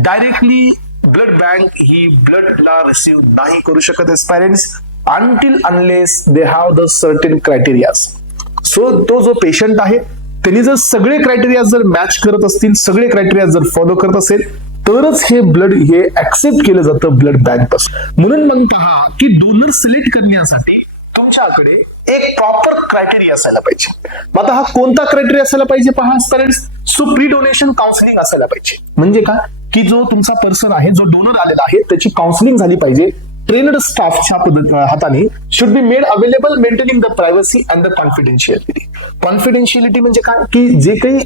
Directly blood bank ही ब्लडला receive नाही करू शकत aspirants until unless they have the certain criteria. So तो जो पेशंट आहे त्यांनी जर सगळे क्रायटेरिया जर मॅच करत असतील, सगळे क्रायटेरिया जर फॉलो करत असेल, तरच हे ब्लड हे ऍक्सेप्ट केलं जातं ब्लड बँक पासून. म्हणून म्हणता की डोनर सिलेक्ट करण्यासाठी तुमच्याकडे एक प्रॉपर क्रायटेरिया असायला पाहिजे. आता हा कोणता क्रायटेरिया असायला पाहिजे पहा students. So pre donation counselling असायला पाहिजे. म्हणजे काय की जो तुमचा पर्सन आहे, जो डोनर आलेला आहे, त्याची काउन्सिलिंग झाली पाहिजे ट्रेनड स्टाफच्या हाताने. Should be made available maintaining the privacy and the confidentiality. Confidentiality म्हणजे काय की जे काही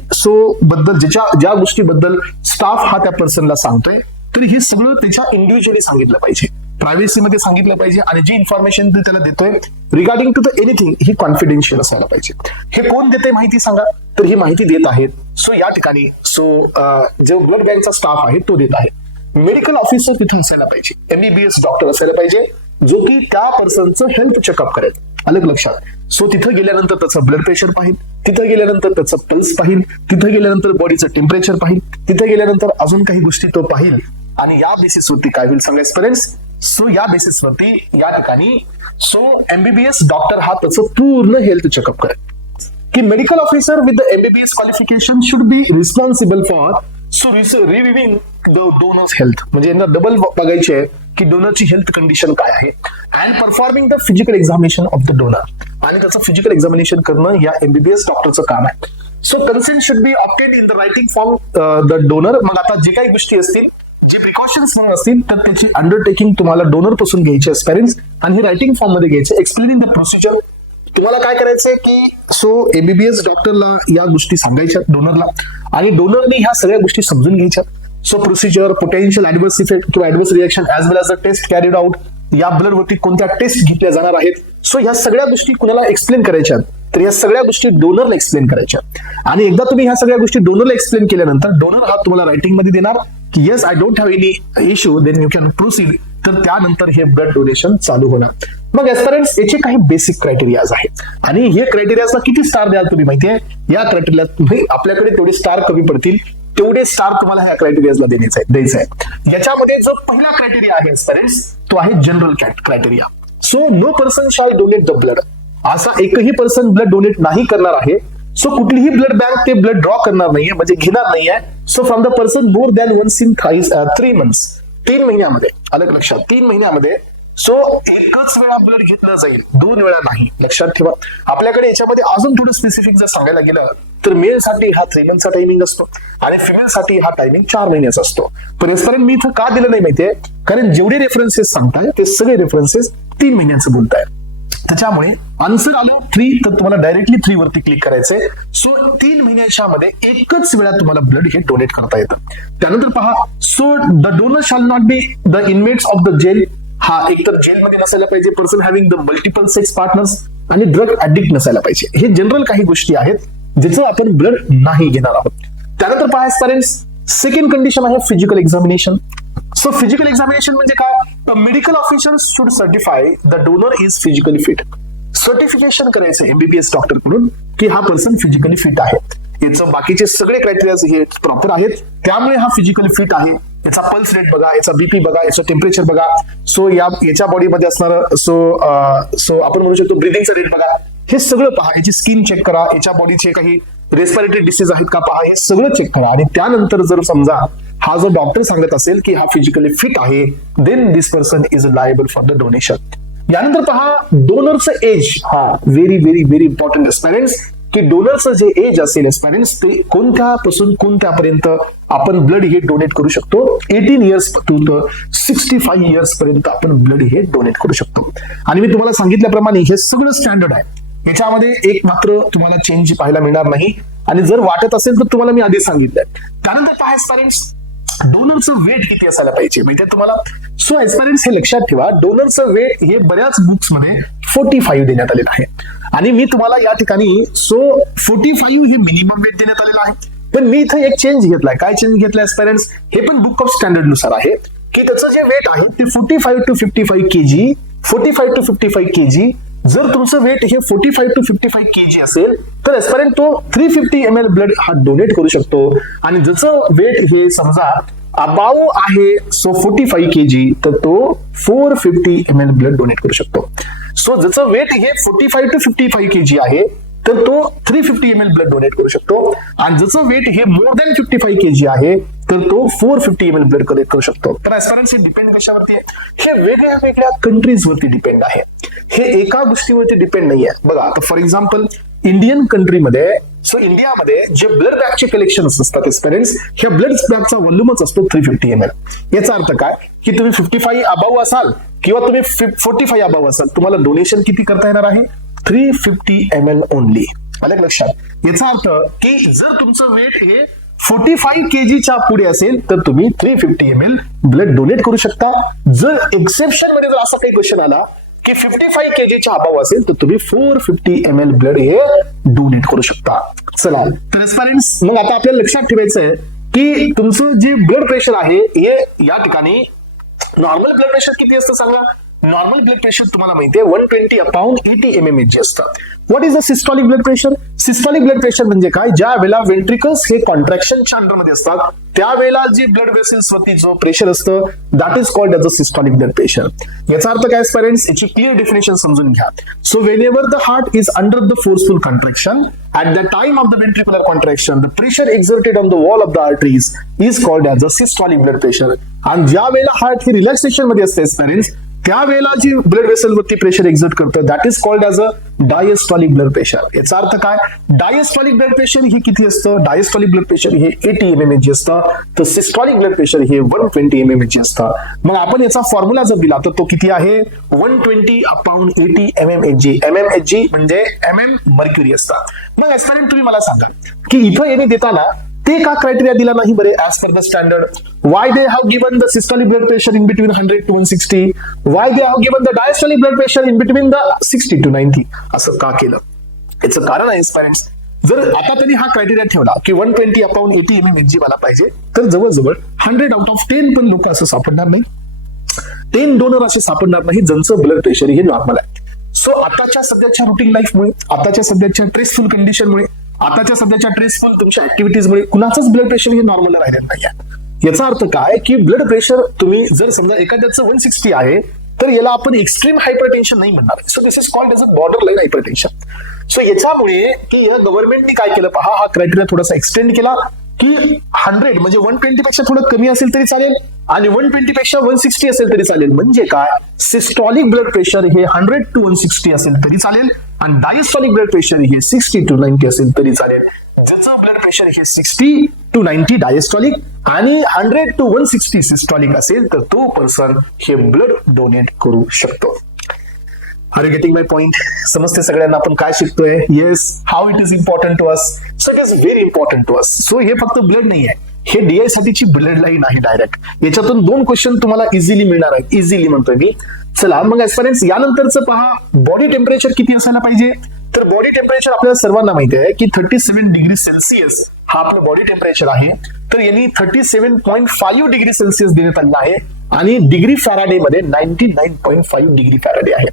बद्दल ज्या गोष्टीबद्दल स्टाफ हा त्या पर्सनला सांगतोय, तर हे सगळं त्याच्या इंडिव्हिज्युअली सांगितलं पाहिजे, प्रायव्हसी मध्ये सांगितलं पाहिजे. आणि जी इन्फॉर्मेशन त्याला देतोय रिगार्डिंग टू द एनिथिंग ही कॉन्फिडेन्शियल असायला पाहिजे. हे कोण देते माहिती सांगा? तर ही माहिती देत आहेत सो या ठिकाणी जो ब्लड बँकचा स्टाफ आहे तो देत आहे. मेडिकल ऑफिसर तिथे असायला पाहिजे, एमबीबीएस डॉक्टर असायला पाहिजे, जो की त्या पर्सनचं हेल्थ चेकअप करेल. अलग लक्षात. सो तिथं गेल्यानंतर त्याचं ब्लड प्रेशर पाहिल, तिथं गेल्यानंतर त्याचं पल्स पाहिल, तिथं गेल्यानंतर बॉडीचं टेम्परेचर पाहिल, तिथं गेल्यानंतर अजून काही गोष्टी तो पाहिल. आणि या बेसिसवरती काय होईल सांगा एक्सपिरियन्स. सो या बेसिसवरती या ठिकाणी एमबीबीएस डॉक्टर हा त्याचं पूर्ण हेल्थ चेकअप करेल. की medical officer with the MBBS qualification should be responsible for reviewing the donor's health. म्हणजे यांना डबल बघायचे आहे की डोनरची हेल्थ कंडिशन काय आहे. And performing the physical examination of the donor. आणि त्याचं फिजिकल एक्झामिनेशन करणं या एमबीबीएस डॉक्टरचं काम आहे. So consent should be obtain in the writing form the donor. मग आता जे काही गोष्टी असतील, जे प्रिकॉशन्स म्हणून असतील, तर त्याची अंडरटेकिंग तुम्हाला डोनर पासून घ्यायची पेरेंट्स. आणि ही रायटिंग फॉर्म मध्ये घ्यायचे. Explaining the procedure. तुम्हाला काय करायचंय की एमबीबीएस डॉक्टरला या गोष्टी सांगायच्या डोनरला, आणि डोनरने ह्या सगळ्या गोष्टी समजून घ्यायच्या. So procedure, potential adverse effect किंवा adverse reaction as well as the test carried out. या ब्लड वरती कोणत्या टेस्ट घेतल्या जाणार आहेत. सो ह्या सगळ्या गोष्टी कुणाला एक्सप्लेन करायच्या, तर या सगळ्या गोष्टी डोनरला एक्सप्लेन करायच्या. आणि एकदा तुम्ही ह्या सगळ्या गोष्टी डोनरला एक्सप्लेन केल्यानंतर डोनर हा तुम्हाला रायटिंग मध्ये देणार की yes I don't have any issue, then you can proceed. तर त्यानंतर हे ब्लड डोनेशन चालू होणार. मग एस्पिरंट्स याचे काही बेसिक क्रायटेरियाज आहेत. आणि हे क्रायटेरियाजला किती स्टार द्याल तुम्ही माहितीये? या क्रायटेरिया तुम्ही आपल्याकडे तेवढे स्टार कमी पडतील, तेवढे स्टार तुम्हाला ह्या क्रायटेरियाजला द्यायचं आहे. याच्यामध्ये जो पहिला क्रायटेरिया आहे एस्पिरंट्स, तो आहे general criteria. So no person shall donate the blood. असा एकही पर्सन ब्लड डोनेट नाही करणार आहे. सो कुठलीही ब्लड बँक ते ब्लड ड्रॉ करणार नाहीये, म्हणजे घेणार नाहीये. So from the person more than once in 3 months. 3 महिन्यामध्ये. अलग लक्षात. 3 महिन्यामध्ये सो एकच वेळा ब्लड घेतलं जाईल, 2 वेळा नाही. लक्षात ठेवा. आपल्याकडे याच्यामध्ये अजून थोडं स्पेसिफिक जर सांगायला गेलं तर मेल साठी हा 3 monthsचा टायमिंग असतो आणि फिमेल साठी हा टायमिंग 4 महिन्याचा असतो. पण यापर्यंत मी इथं का दिलं नाही माहितीये? कारण जेवढे रेफरन्सेस सांगताय ते सगळे रेफरन्सेस 3 महिन्यांचं बोलताय. त्याच्यामुळे आन्सर आलं 3, तर तुम्हाला डायरेक्टली 3 वरती क्लिक करायचंय. सो 3 महिन्याच्या मध्ये एकच वेळा तुम्हाला ब्लड हे डोनेट करता येतं. त्यानंतर पहा, so the donor shall not be the inmates of the jail. हा एकतर जेलमध्ये नसायला पाहिजे, person having the multiple sex partners, आणि ड्रग ऍडिक्ट नसायला पाहिजे. हे जनरल काही गोष्टी आहेत ज्याचं आपण ब्लड नाही घेणार आहोत. त्यानंतर पहा पेरेंट्स, सेकंड कंडिशन आहे physical examination. So physical examination म्हणजे काय? Medical officer should certify the donor is physically fit. Certification करायचं एमबीबीएस डॉक्टर कडून की हा पर्सन फिजिकली फिट आहे. याचं बाकीचे सगळे क्रायटेरिया हे प्रॉपर आहेत, त्यामुळे हा फिजिकली फिट आहे. याचा पल्स रेट बघा, याचा बीपी बघा, याचं टेम्परेचर बघा. सो याच्या बॉडीमध्ये असणार सो आपण म्हणू शकतो ब्रिदिंगचा रेट बघा. हे सगळं पहा. याची स्किन चेक करा, याच्या बॉडीचे काही रेस्पिरेटरी डिसीज आहेत का पहा. हे सगळं चेक करा. आणि त्यानंतर जर समजा हा जो डॉक्टर सांगत असेल की हा फिजिकली फिट आहे, then this person is liable for the donation. यानंतर पहा डोनरचं एज. हा very very very important parents, की डोनरचं जे एज असेल पेरेंट्स ते कोणत्यापासून कोणत्यापर्यंत आपण ब्लड हे डोनेट करू शकतो. 18 years टू 65 years पर्यंत आपण ब्लड हे डोनेट करू शकतो. आणि मी तुम्हाला सांगितल्याप्रमाणे हे सगळं स्टँडर्ड आहे. याच्यामध्ये एक मात्र तुम्हाला चेंज पाहायला मिळणार नाही. आणि जर वाटत असेल तर तुम्हाला मी आधी सांगितलंय. त्यानंतर पहा पेरेंट्स, डोनरचं वेट किती असायला पाहिजे माहिती आहे तुम्हाला? सो एस्पिरंट्स हे लक्षात ठेवा, डोनरचं वेट हे बऱ्याच बुक्स मध्ये 45 देण्यात आलेलं आहे. आणि मी तुम्हाला या ठिकाणी 45 हे मिनिमम वेट देण्यात आलेलं आहे. पण मी इथं एक चेंज घेतलाय. काय चेंज घेतलाय एस्पिरंट्स? हे पण बुक ऑफ स्टँडर्ड नुसार आहे की त्याचं जे वेट आहे ते 45 to 55 kg. 45 to 55 kg. जर तुमचं वेट हे 45 to 55 kg असेल तर एस्पिरंट तो 350 ml ब्लड हा डोनेट करू शकतो. आणि ज्याचं वेट हे समजा अबाव आहे सो 45 kg तर तो 450 ml ब्लड डोनेट करू शकतो. सो ज्याचं वेट हे 45 to 55 kg आहे तर तो 350 ml ब्लड डोनेट करू शकतो. आणि ज्याचं वेट हे मोर दॅन 55 kg आहे तर तो 450 ml ब्लड कलेक्ट करू शकतो. तर ऍस्पिरंट्स हे डिपेंड कशावरती आहे? हे वेगळ्या वेगळ्या कंट्रीज वरती डिपेंड आहे. हे एका गोष्टीवरती डिपेंड नाही आहे. बघा आता फॉर एक्झाम्पल इंडियन कंट्रीमध्ये सो इंडियामध्ये जे ब्लड बॅगचे कलेक्शन असतात एक्सपिरियन्स हे ब्लड बॅगचा व्हॉल्यूमच असतो 350 ml. याचा अर्थ काय की तुम्ही 55 अबाव असाल किंवा तुम्ही 45 अबाव असाल तुम्हाला डोनेशन किती करता येणार आहे? 350 ml ओनली. आलं लक्षात? याचा अर्थ की जर तुमचं वेट हे 45 kg च्या पुढे असेल तर तुम्ही 350 ml ब्लड डोनेट करू शकता. जर एक्सेप्शन मध्ये जर असा काही क्वेश्चन आला की 55 kg च्या अबाव असेल तर तुम्ही 450 ml ब्लड हे डोनेट करू शकता. चला ट्रान्सपरन्स मग आता आपल्याला लक्षात ठेवायचं आहे की तुमचं जे ब्लड प्रेशर आहे हे या ठिकाणी नॉर्मल ब्लड प्रेशर किती असतं सांगा? नॉर्मल ब्लड प्रेशर तुम्हाला माहिती आहे 120/80 mmHg असतं. What is the systolic blood pressure? Systolic blood pressure म्हणजे काय? ज्या वेळेला वेंट्रिकल्स हे कॉन्ट्रॅक्शनच्या अंडरमध्ये असतात त्यावेळेला जे ब्लड वेसल्स वरती जो प्रेशर असतं that is called as a systolic blood pressure. याचा अर्थ काय पेरेंट्स? याची क्लिअर डेफिनेशन समजून घ्या. So whenever the heart is under the forceful contraction at the time of the ventricular contraction the pressure exerted on the wall of the arteries is called as a systolic blood pressure. आणि ज्या वेळेला heart हे relaxation मध्ये असते parents त्यावेळेला जी blood vessel वरती pressure exert करतं that is called as a diastolic blood pressure. याचा अर्थ काय? डायस्टॉलिक ब्लड प्रेशर हे किती असतं? डायस्टॉलिक ब्लड प्रेशर हे 80 mmHg असतं तर सिस्टॉलिक ब्लड प्रेशर हे 120 mmHg असतं. मग आपण याचा फॉर्म्युला जर दिला तर तो किती आहे? 120/80 mmHg. mmHg म्हणजे mm मर्क्युरी असतं. मग ऍस्पिरंट तुम्ही मला सांगा की इथं येणे देताना ते का क्रायटेरिया दिला नाही बरे as per the standard? Y they have given the systolic blood pressure in between 100 to 160? Y they have given the diastolic blood pressure in between the 60 to 90? असं का केलं? याचं कारण आहे पेरेंट्स जर आता त्यांनी हा क्रायटेरिया ठेवला की 120/80 mmHg मला पाहिजे तर जवळजवळ 100 out of 10 पण लोक असं सापडणार नाही. 10 डोनर असे सापडणार नाही ज्यांचं ब्लड प्रेशर हे नॉर्मल आहे. सो आताच्या सध्याच्या रुटीन लाईफमुळे आताच्या सध्याच्या स्ट्रेसफुल कंडिशनमुळे आताच्या सध्याच्या स्ट्रेसफुल तुमच्या ऍक्टिव्हिटीजमुळे कुणाचंच ब्लड प्रेशर हे नॉर्मल राहिलेलं नाही. याचा अर्थ काय की ब्लड प्रेशर तुम्ही जर समजा एखाद्याचं 160 आहे तर याला आपण एक्स्ट्रीम हायपरटेन्शन नाही म्हणणार. So this is called as a border line hypertension. So याच्यामुळे की या गव्हर्नमेंटने काय केलं पहा हा क्रायटेरिया थोडासा एक्सटेंड केला की 100 म्हणजे 120 पेक्षा थोडं कमी असेल तरी चालेल आणि 120 पेक्षा 160 असेल तरी चालेल. म्हणजे काय? सिस्टॉलिक ब्लड प्रेशर हे 100 to 160 असेल तरी चालेल आणि डायस्टॉलिक ब्लड प्रेशर हे 60 to 90 असेल तरी चालेल. ज्याचं ब्लड प्रेशर हे 60 to 90 डायस्टॉलिक आणि 100 to 160 सिस्टॉलिक असेल तर तो पर्सन हे ब्लड डोनेट करू शकतो. Are you getting my point? समजते सगळ्यांना आपण काय शिकतोय? Yes, how it is important to us. So it is very important to us. So हे फक्त ब्लड नाही आहे, हे डीआय साठीची ब्लड लाईन आहे डायरेक्ट. याच्यातून 2 क्वेश्चन तुम्हाला इझिली मिळणार आहेत. इझिली म्हणतोय मी. चला मग ऍस्पिरंट्स यानंतरचं पहा बॉडी टेम्परेचर किती असायला पाहिजे? तर बॉडी टेम्परेचर आपल्याला सर्वांना माहिती आहे की 37 डिग्री सेल्सिअस हा आपलं बॉडी टेम्परेचर आहे. तर यांनी 37.5 डिग्री सेल्सिअस देण्यात आलेला आहे आणि डिग्री फॅराडे मध्ये 99.5 डिग्री फॅराडे आहे.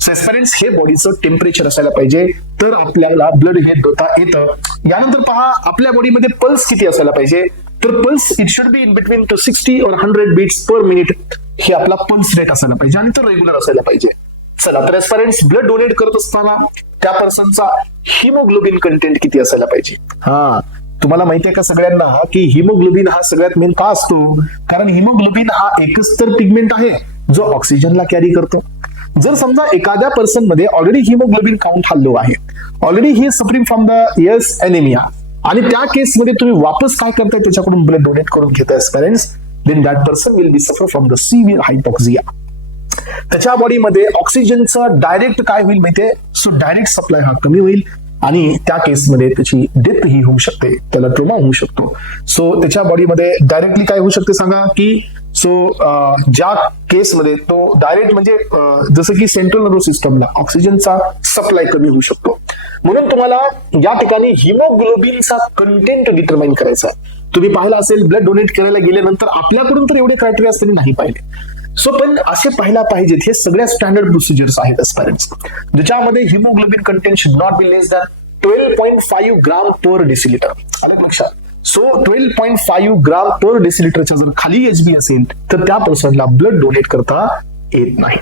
सो ऍस्पिरंट्स हे बॉडीचं टेम्परेचर असायला पाहिजे तर आपल्याला ब्लड हे देता येतं. यानंतर पहा आपल्या बॉडीमध्ये पल्स किती असायला पाहिजे? तर pulse it should be in between 60 or 100 beats per minute हे आपला पल्स रेट असायला पाहिजे आणि तो रेग्युलर असायला पाहिजे. चला तर ऍस्पिरंट्स ब्लड डोनेट करत असताना त्या पर्सनचा हिमोग्लोबिन कंटेंट किती असायला पाहिजे? हा तुम्हाला माहिती आहे का सगळ्यांना की हिमोग्लोबिन हा सगळ्यात मेन का असतो? कारण हिमोग्लोबिन हा एकच तर पिगमेंट आहे जो ऑक्सिजनला कॅरी करतो. जर समजा एखाद्या पर्सन मध्ये ऑलरेडी हिमोग्लोबिन काउंट हा लो आहे, already he suffering from the yes anaemia आणि त्या केसमध्ये तुम्ही वापस काय करताय त्याच्याकडून ब्लड डोनेट करून घेताय parents, then that person will be suffer from the severe हायपॉक्सिया. त्याच्या बॉडीमध्ये ऑक्सिजनचा डायरेक्ट काय होईल माहितीये? सो डायरेक्ट सप्लाय हा कमी होईल आणि त्या केसमध्ये त्याची डेथ ही होऊ शकते, त्याला ट्रोमा होऊ शकतो. सो त्याच्या बॉडीमध्ये डायरेक्टली काय होऊ शकते सांगा की ज्या केसमध्ये तो डायरेक्ट म्हणजे जसं की सेंट्रल नर्वस सिस्टमला ऑक्सिजनचा सप्लाय कमी होऊ शकतो. म्हणून तुम्हाला या ठिकाणी हिमोग्लोबिनचा कंटेंट डिटरमाइन करायचा. तुम्ही पाहिलं असेल ब्लड डोनेट करायला गेल्यानंतर आपल्याकडून तर एवढे क्रायटेरिया असताना नाही पाहिले. सो पण असे पाहायला पाहिजेत. हे सगळ्या स्टँडर्ड प्रोसिजर्स आहेत ऍस्पिरंट्स ज्याच्यामध्ये haemoglobin content should not be less than 12.5 gram per decilitre. आलं लक्षात? सो 12.5 ग्राम पर डेसिलिटरच्या जर खाली एचबी असेल तर त्या पर्सनला ब्लड डोनेट करता येत नाही.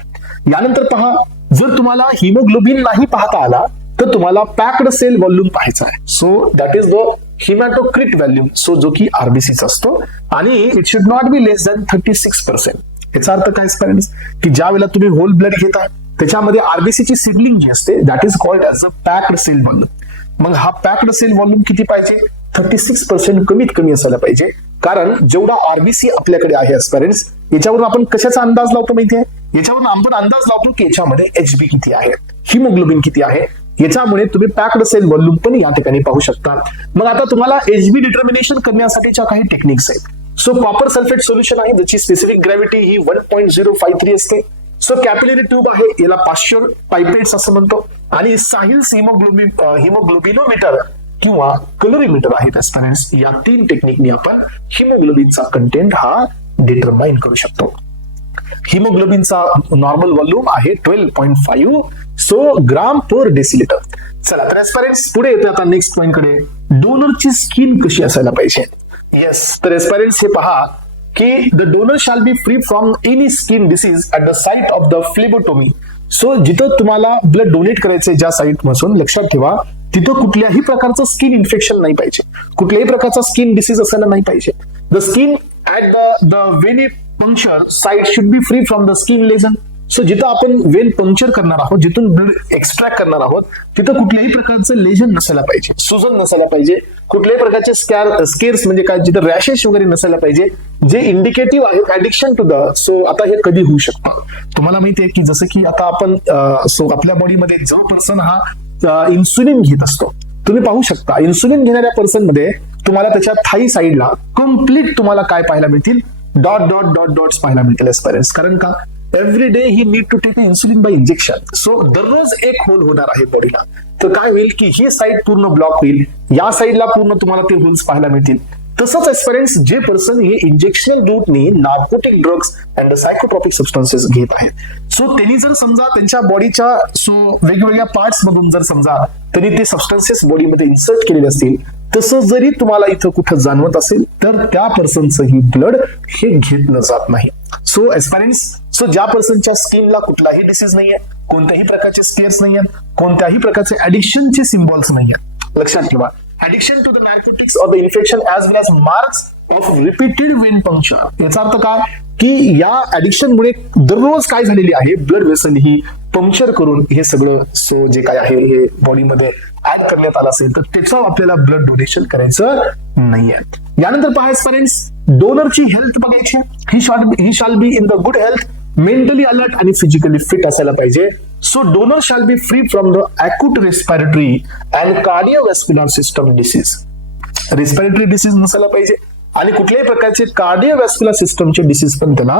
यानंतर पहा, जर तुम्हाला हिमोग्लोबिन नाही पाहता आला तर तुम्हाला पॅक्ड सेल व्हॉल्यूम पाहायचा आहे. So that is the haematocrit volume, so जो की आरबीसीचा असतो आणि it should not be less than 36%. याचा अर्थ काय पेरेंट्स, की ज्या वेळेला तुम्ही होल ब्लड घेता त्याच्यामध्ये आरबीसीची सिबलिंग जी असते that is called as a packed cell volume. मग हा पॅक्ड सेल व्हॉल्यूम किती पाहिजे, 36% कमीत कमी असायला पाहिजे. कारण जेवढा आरबीसी आपल्याकडे आहे पेरेंट्स, याच्यावरून आपण कशाचा अंदाज लावतो माहिती आहे, याच्यावरून आपण अंदाज लावतो की याच्यामध्ये एचबी किती आहे, हिमोग्लोबिन किती आहे. याच्यामुळे तुम्ही पॅक्ड सेल व्हॉल्यूम पण या ठिकाणी पाहू शकता. मग आता तुम्हाला एचबी डिटर्मिनेशन करण्यासाठीच्या काही टेक्निक्स आहेत. सो कॉपर सल्फेट सोल्युशन आहे ज्याची स्पेसिफिक ग्रॅव्हिटी ही 1.053 असते. सो कॅपिलरी ट्यूब आहे, याला पाश्चर पाइपेट्स असं म्हणतो. आणि साहिल्स हिमोग्लोबिनोमीटर किंवा कलोरीमीटर आहेत पेरेंट्स. या 3 टेक्निकनी आपण हिमोग्लोबिनचा कंटेंट हा डिटरमाइन करू शकतो. हिमोग्लोबिनचा नॉर्मल व्हॉल्यूम आहे 12.5 ग्राम पर डेसिलिटर. चला तर पेरेंट्स पुढे येतो आता नेक्स्ट पॉइंट कडे, डोनरची स्किन कशी असायला पाहिजे. येस, तर पेरेंट्स हे पहा की the donor shall be free from any skin disease at the site of the phlebotomy. So जिथं तुम्हाला ब्लड डोनेट करायचे ज्या साईट पासून, लक्षात ठेवा तिथं कुठल्याही प्रकारचं स्किन इन्फेक्शन नाही पाहिजे, कुठल्याही प्रकारचा स्किन डिसीज असायला नाही पाहिजे. The skin at the venipuncture site should be free from the skin lesion. So जिथं आपण वेन पंक्चर करणार आहोत, जिथून ब्लड एक्स्ट्रॅक्ट करणार आहोत, तिथं कुठल्याही प्रकारचं लेजन नसायला पाहिजे, सुजन नसायला पाहिजे, कुठल्याही प्रकारचे स्केर्स म्हणजे काय, जिथं रॅशेस वगैरे नसायला पाहिजे, जे इंडिकेटिव्ह आहे ऍडिक्शन टू द. सो आता हे कधी होऊ शकतं, तुम्हाला माहिती आहे की जसं की आता आपण सो आपल्या बॉडीमध्ये जो पर्सन हा इन्सुलिन घेत असतो, तुम्ही पाहू शकता इन्सुलिन घेणाऱ्या पर्सन मध्ये तुम्हाला त्याच्या थाई साईडला कम्प्लीट तुम्हाला काय पाहायला मिळतील, डॉट डॉट डॉट डॉट्स पाहायला मिळतील एस्पायरन्स. कारण का, every day he need to take insulin by injection. So दररोज एक होल होणार आहे बॉडीला, तर काय होईल की ही साईड पूर्ण ब्लॉक होईल, या साईडला पूर्ण तुम्हाला ते होल्स पाहायला मिळतील. तसंच एस्पिरंट्स जे पर्सन हे इंजेक्शनल रूटनी नार्कोटिक ड्रग्स अँड सायकोट्रॉपिक सबस्टन्सेस घेत आहेत, सो त्यांनी जर समजा त्यांच्या बॉडीच्या वेगवेगळ्या पार्ट्स मधून जर समजा त्यांनी ते सबस्टन्सेस बॉडीमध्ये इन्सर्ट केलेले असतील, तसं जरी तुम्हाला इथं कुठं जाणवत असेल तर त्या पर्सनचं ही ब्लड हे घेतलं जात नाही. सो एस्पिरंट्स, सो ज्या पर्सनच्या स्किनला कुठलाही डिसीज नाहीये, कोणत्याही प्रकारचे स्केअर्स नाहीयेत, कोणत्याही प्रकारचे ऍडिक्शनचे सिम्बॉल्स नाहीयेत, लक्षात ठेवा. Addiction to the narcotics or the infection as well as marks of repeated vein puncture. याचा अर्थ काय की या ऍडिक्शन मुळे दररोज काय झालेली आहे, ब्लड वेसल ही पंक्चर करून हे सगळं सो जे काय आहे हे बॉडीमध्ये ऍड करण्यात आलं असेल तर त्याचं आपल्याला ब्लड डोनेशन करायचं नाहीये. यानंतर पहा पेरेंट्स, डोनरची हेल्थ बघायची, he shall be in the good health, mentally alert आणि फिजिकली फिट असायला पाहिजे. So donor shall be free from the acute respiratory and cardiovascular system disease. Respiratory disease नसायला पाहिजे आणि कुठल्याही प्रकारचे कार्डिओव्हॅस्क्युलर सिस्टमचे डिसीज पण त्याला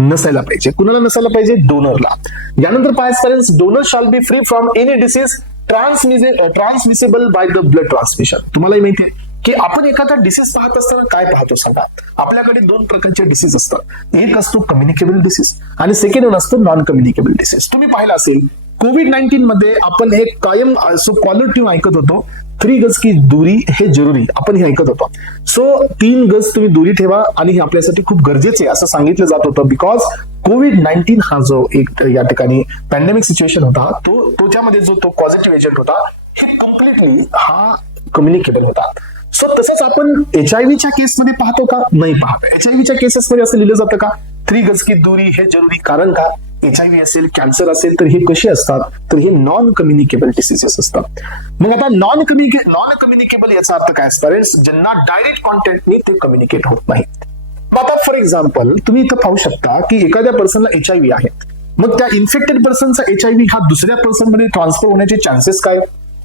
नसायला पाहिजे. कुणाला नसायला पाहिजे, डोनरला. यानंतर पाहायचं, donor shall be free from any disease transmissible by the blood transmission. तुम्हालाही माहिती आहे की आपण एखादा डिसीज पाहत असताना काय पाहतो सांगा, आपल्याकडे 2 प्रकारचे डिसीज असतात. एक असतो कम्युनिकेबल डिसीज आणि सेकंड असतो नॉन कम्युनिकेबल डिसीज. तुम्ही पाहिलं असेल कोविड-19 मध्ये आपण हे कायम कॉलर ट्यून ऐकत होतो, 3 गज की दूरी हे जरुरी, आपण हे ऐकत होतो. सो 3 गज तुम्ही दूरी ठेवा आणि हे आपल्यासाठी खूप गरजेचे आहे असं सांगितलं जात होतं. बिकॉज कोविड-19 हा जो एक या ठिकाणी पॅन्डेमिक सिच्युएशन होता, तो त्याच्यामध्ये जो तो पॉझिटिव्ह एजंट होता कम्प्लिटली हा कम्युनिकेबल होता. सो तसंच आपण HIV केसमध्ये पाहतो का, नाही पाहत. HIV केसेसमध्ये असं लिहिलं जातं का, 3 गज की दूरी हे जरुरी. कारण का, HIV असेल, कॅन्सर असेल तर हे कसे असतात, तर हे नॉन कम्युनिकेबल डिसीजेस असतात. मग आता नॉन कम्युनिकेबल याचा अर्थ काय असतात, ज्यांना डायरेक्ट कॉन्टॅक्टने ते कम्युनिकेट होत नाहीत. मग आता फॉर एक्झाम्पल तुम्ही इथं पाहू शकता की एखाद्या पर्सनला HIV आहे, मग त्या इन्फेक्टेड पर्सनचा HIV हा दुसऱ्या पर्सन मध्ये ट्रान्सफर होण्याचे चान्सेस काय.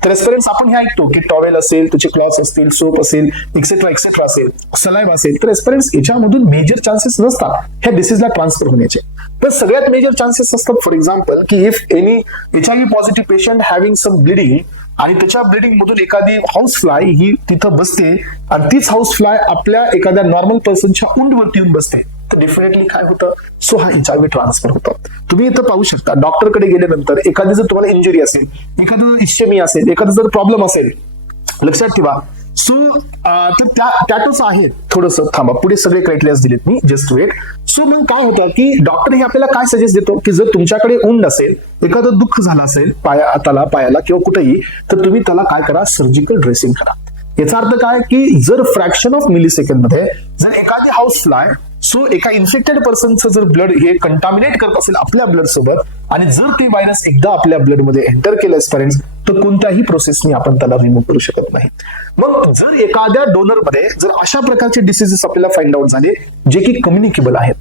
तर एस्पिरंट्स आपण हे ऐकतो की टॉवेल असेल, त्याचे क्लॉथ्स असतील, सोप असेल, एक्सेट्रा एक्सेट्रा असेल, सलाइव्हा असेल, तर एस्पिरंट्स याच्यामधून मेजर चान्सेस नसतात ह्या डिसीजला ट्रान्सफर होण्याचे. पण सगळ्यात मेजर चान्सेस असतात फॉर एक्झाम्पल की if any HIV positive patient having some bleeding आणि त्याच्या ब्लिडिंग मधून एखादी हाऊस फ्लाय ही तिथं बसते आणि तीच हाऊस फ्लाय आपल्या एखाद्या नॉर्मल पर्सनच्या उंडवरती येऊन बसते, तर डेफिनेटली काय होतं, सो हा HIV ट्रान्सफर होतं. तुम्ही इथं पाहू शकता डॉक्टरकडे गेल्यानंतर एखादी जर तुम्हाला इंजुरी असेल, एखादं इश्चेमिया असेल, एखादा जर प्रॉब्लेम असेल, लक्षात ठेवा सो तर त्यातच आहे थोडंसं थांबा, पुढे सगळे क्रायटेरिया दिलेत मी, जस्ट वेट. सो मग काय होतं की डॉक्टर हे आपल्याला काय सजेस्ट देतो की जर तुमच्याकडे उंड असेल, एखादं दुःख झालं असेल पायाला किंवा कुठेही, तर तुम्ही त्याला काय करा, सर्जिकल ड्रेसिंग करा. याचा अर्थ काय की जर फ्रॅक्शन ऑफ मिली सेकंड मध्ये जर एखादी हाऊस फ्लाय सो एका इन्फेक्टेड पर्सनचं जर ब्लड हे कंटामिनेट करत असेल आपल्या ब्लड सोबत आणि जर ते व्हायरस एकदा आपल्या ब्लड मध्ये एंटर केलं पेरेंट्स, तर कोणत्याही प्रोसेसने आपण त्याला रिमूव्ह करू शकत नाही. मग जर एखाद्या डोनर मध्ये जर अशा प्रकारचे डिसीजेस आपल्याला फाइंड आउट झाले जे की कम्युनिकेबल आहेत,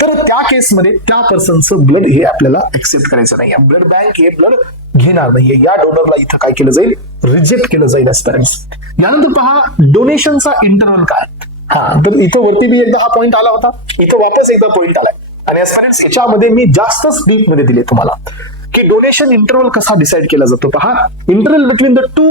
तर त्या केसमध्ये त्या पर्सनचं ब्लड हे आपल्याला एक्सेप्ट करायचं नाही. ब्लड बँक हे ब्लड घेणार नाहीये. या डोनरला इथं काय केलं जाईल, रिजेक्ट केलं जाईल पेरेंट्स. यानंतर पहा डोनेशनचा इंटरव्हल काय. तर इथं वरती बी एकदा हा पॉईंट आला होता, इथं वापस एकदा पॉईंट आलाय आणि पेरेंट्स याच्यामध्ये मी जास्तच डीप मध्ये दिले तुम्हाला की डोनेशन इंटरव्हल कसा डिसाइड केला जातो. पहा, interval between the two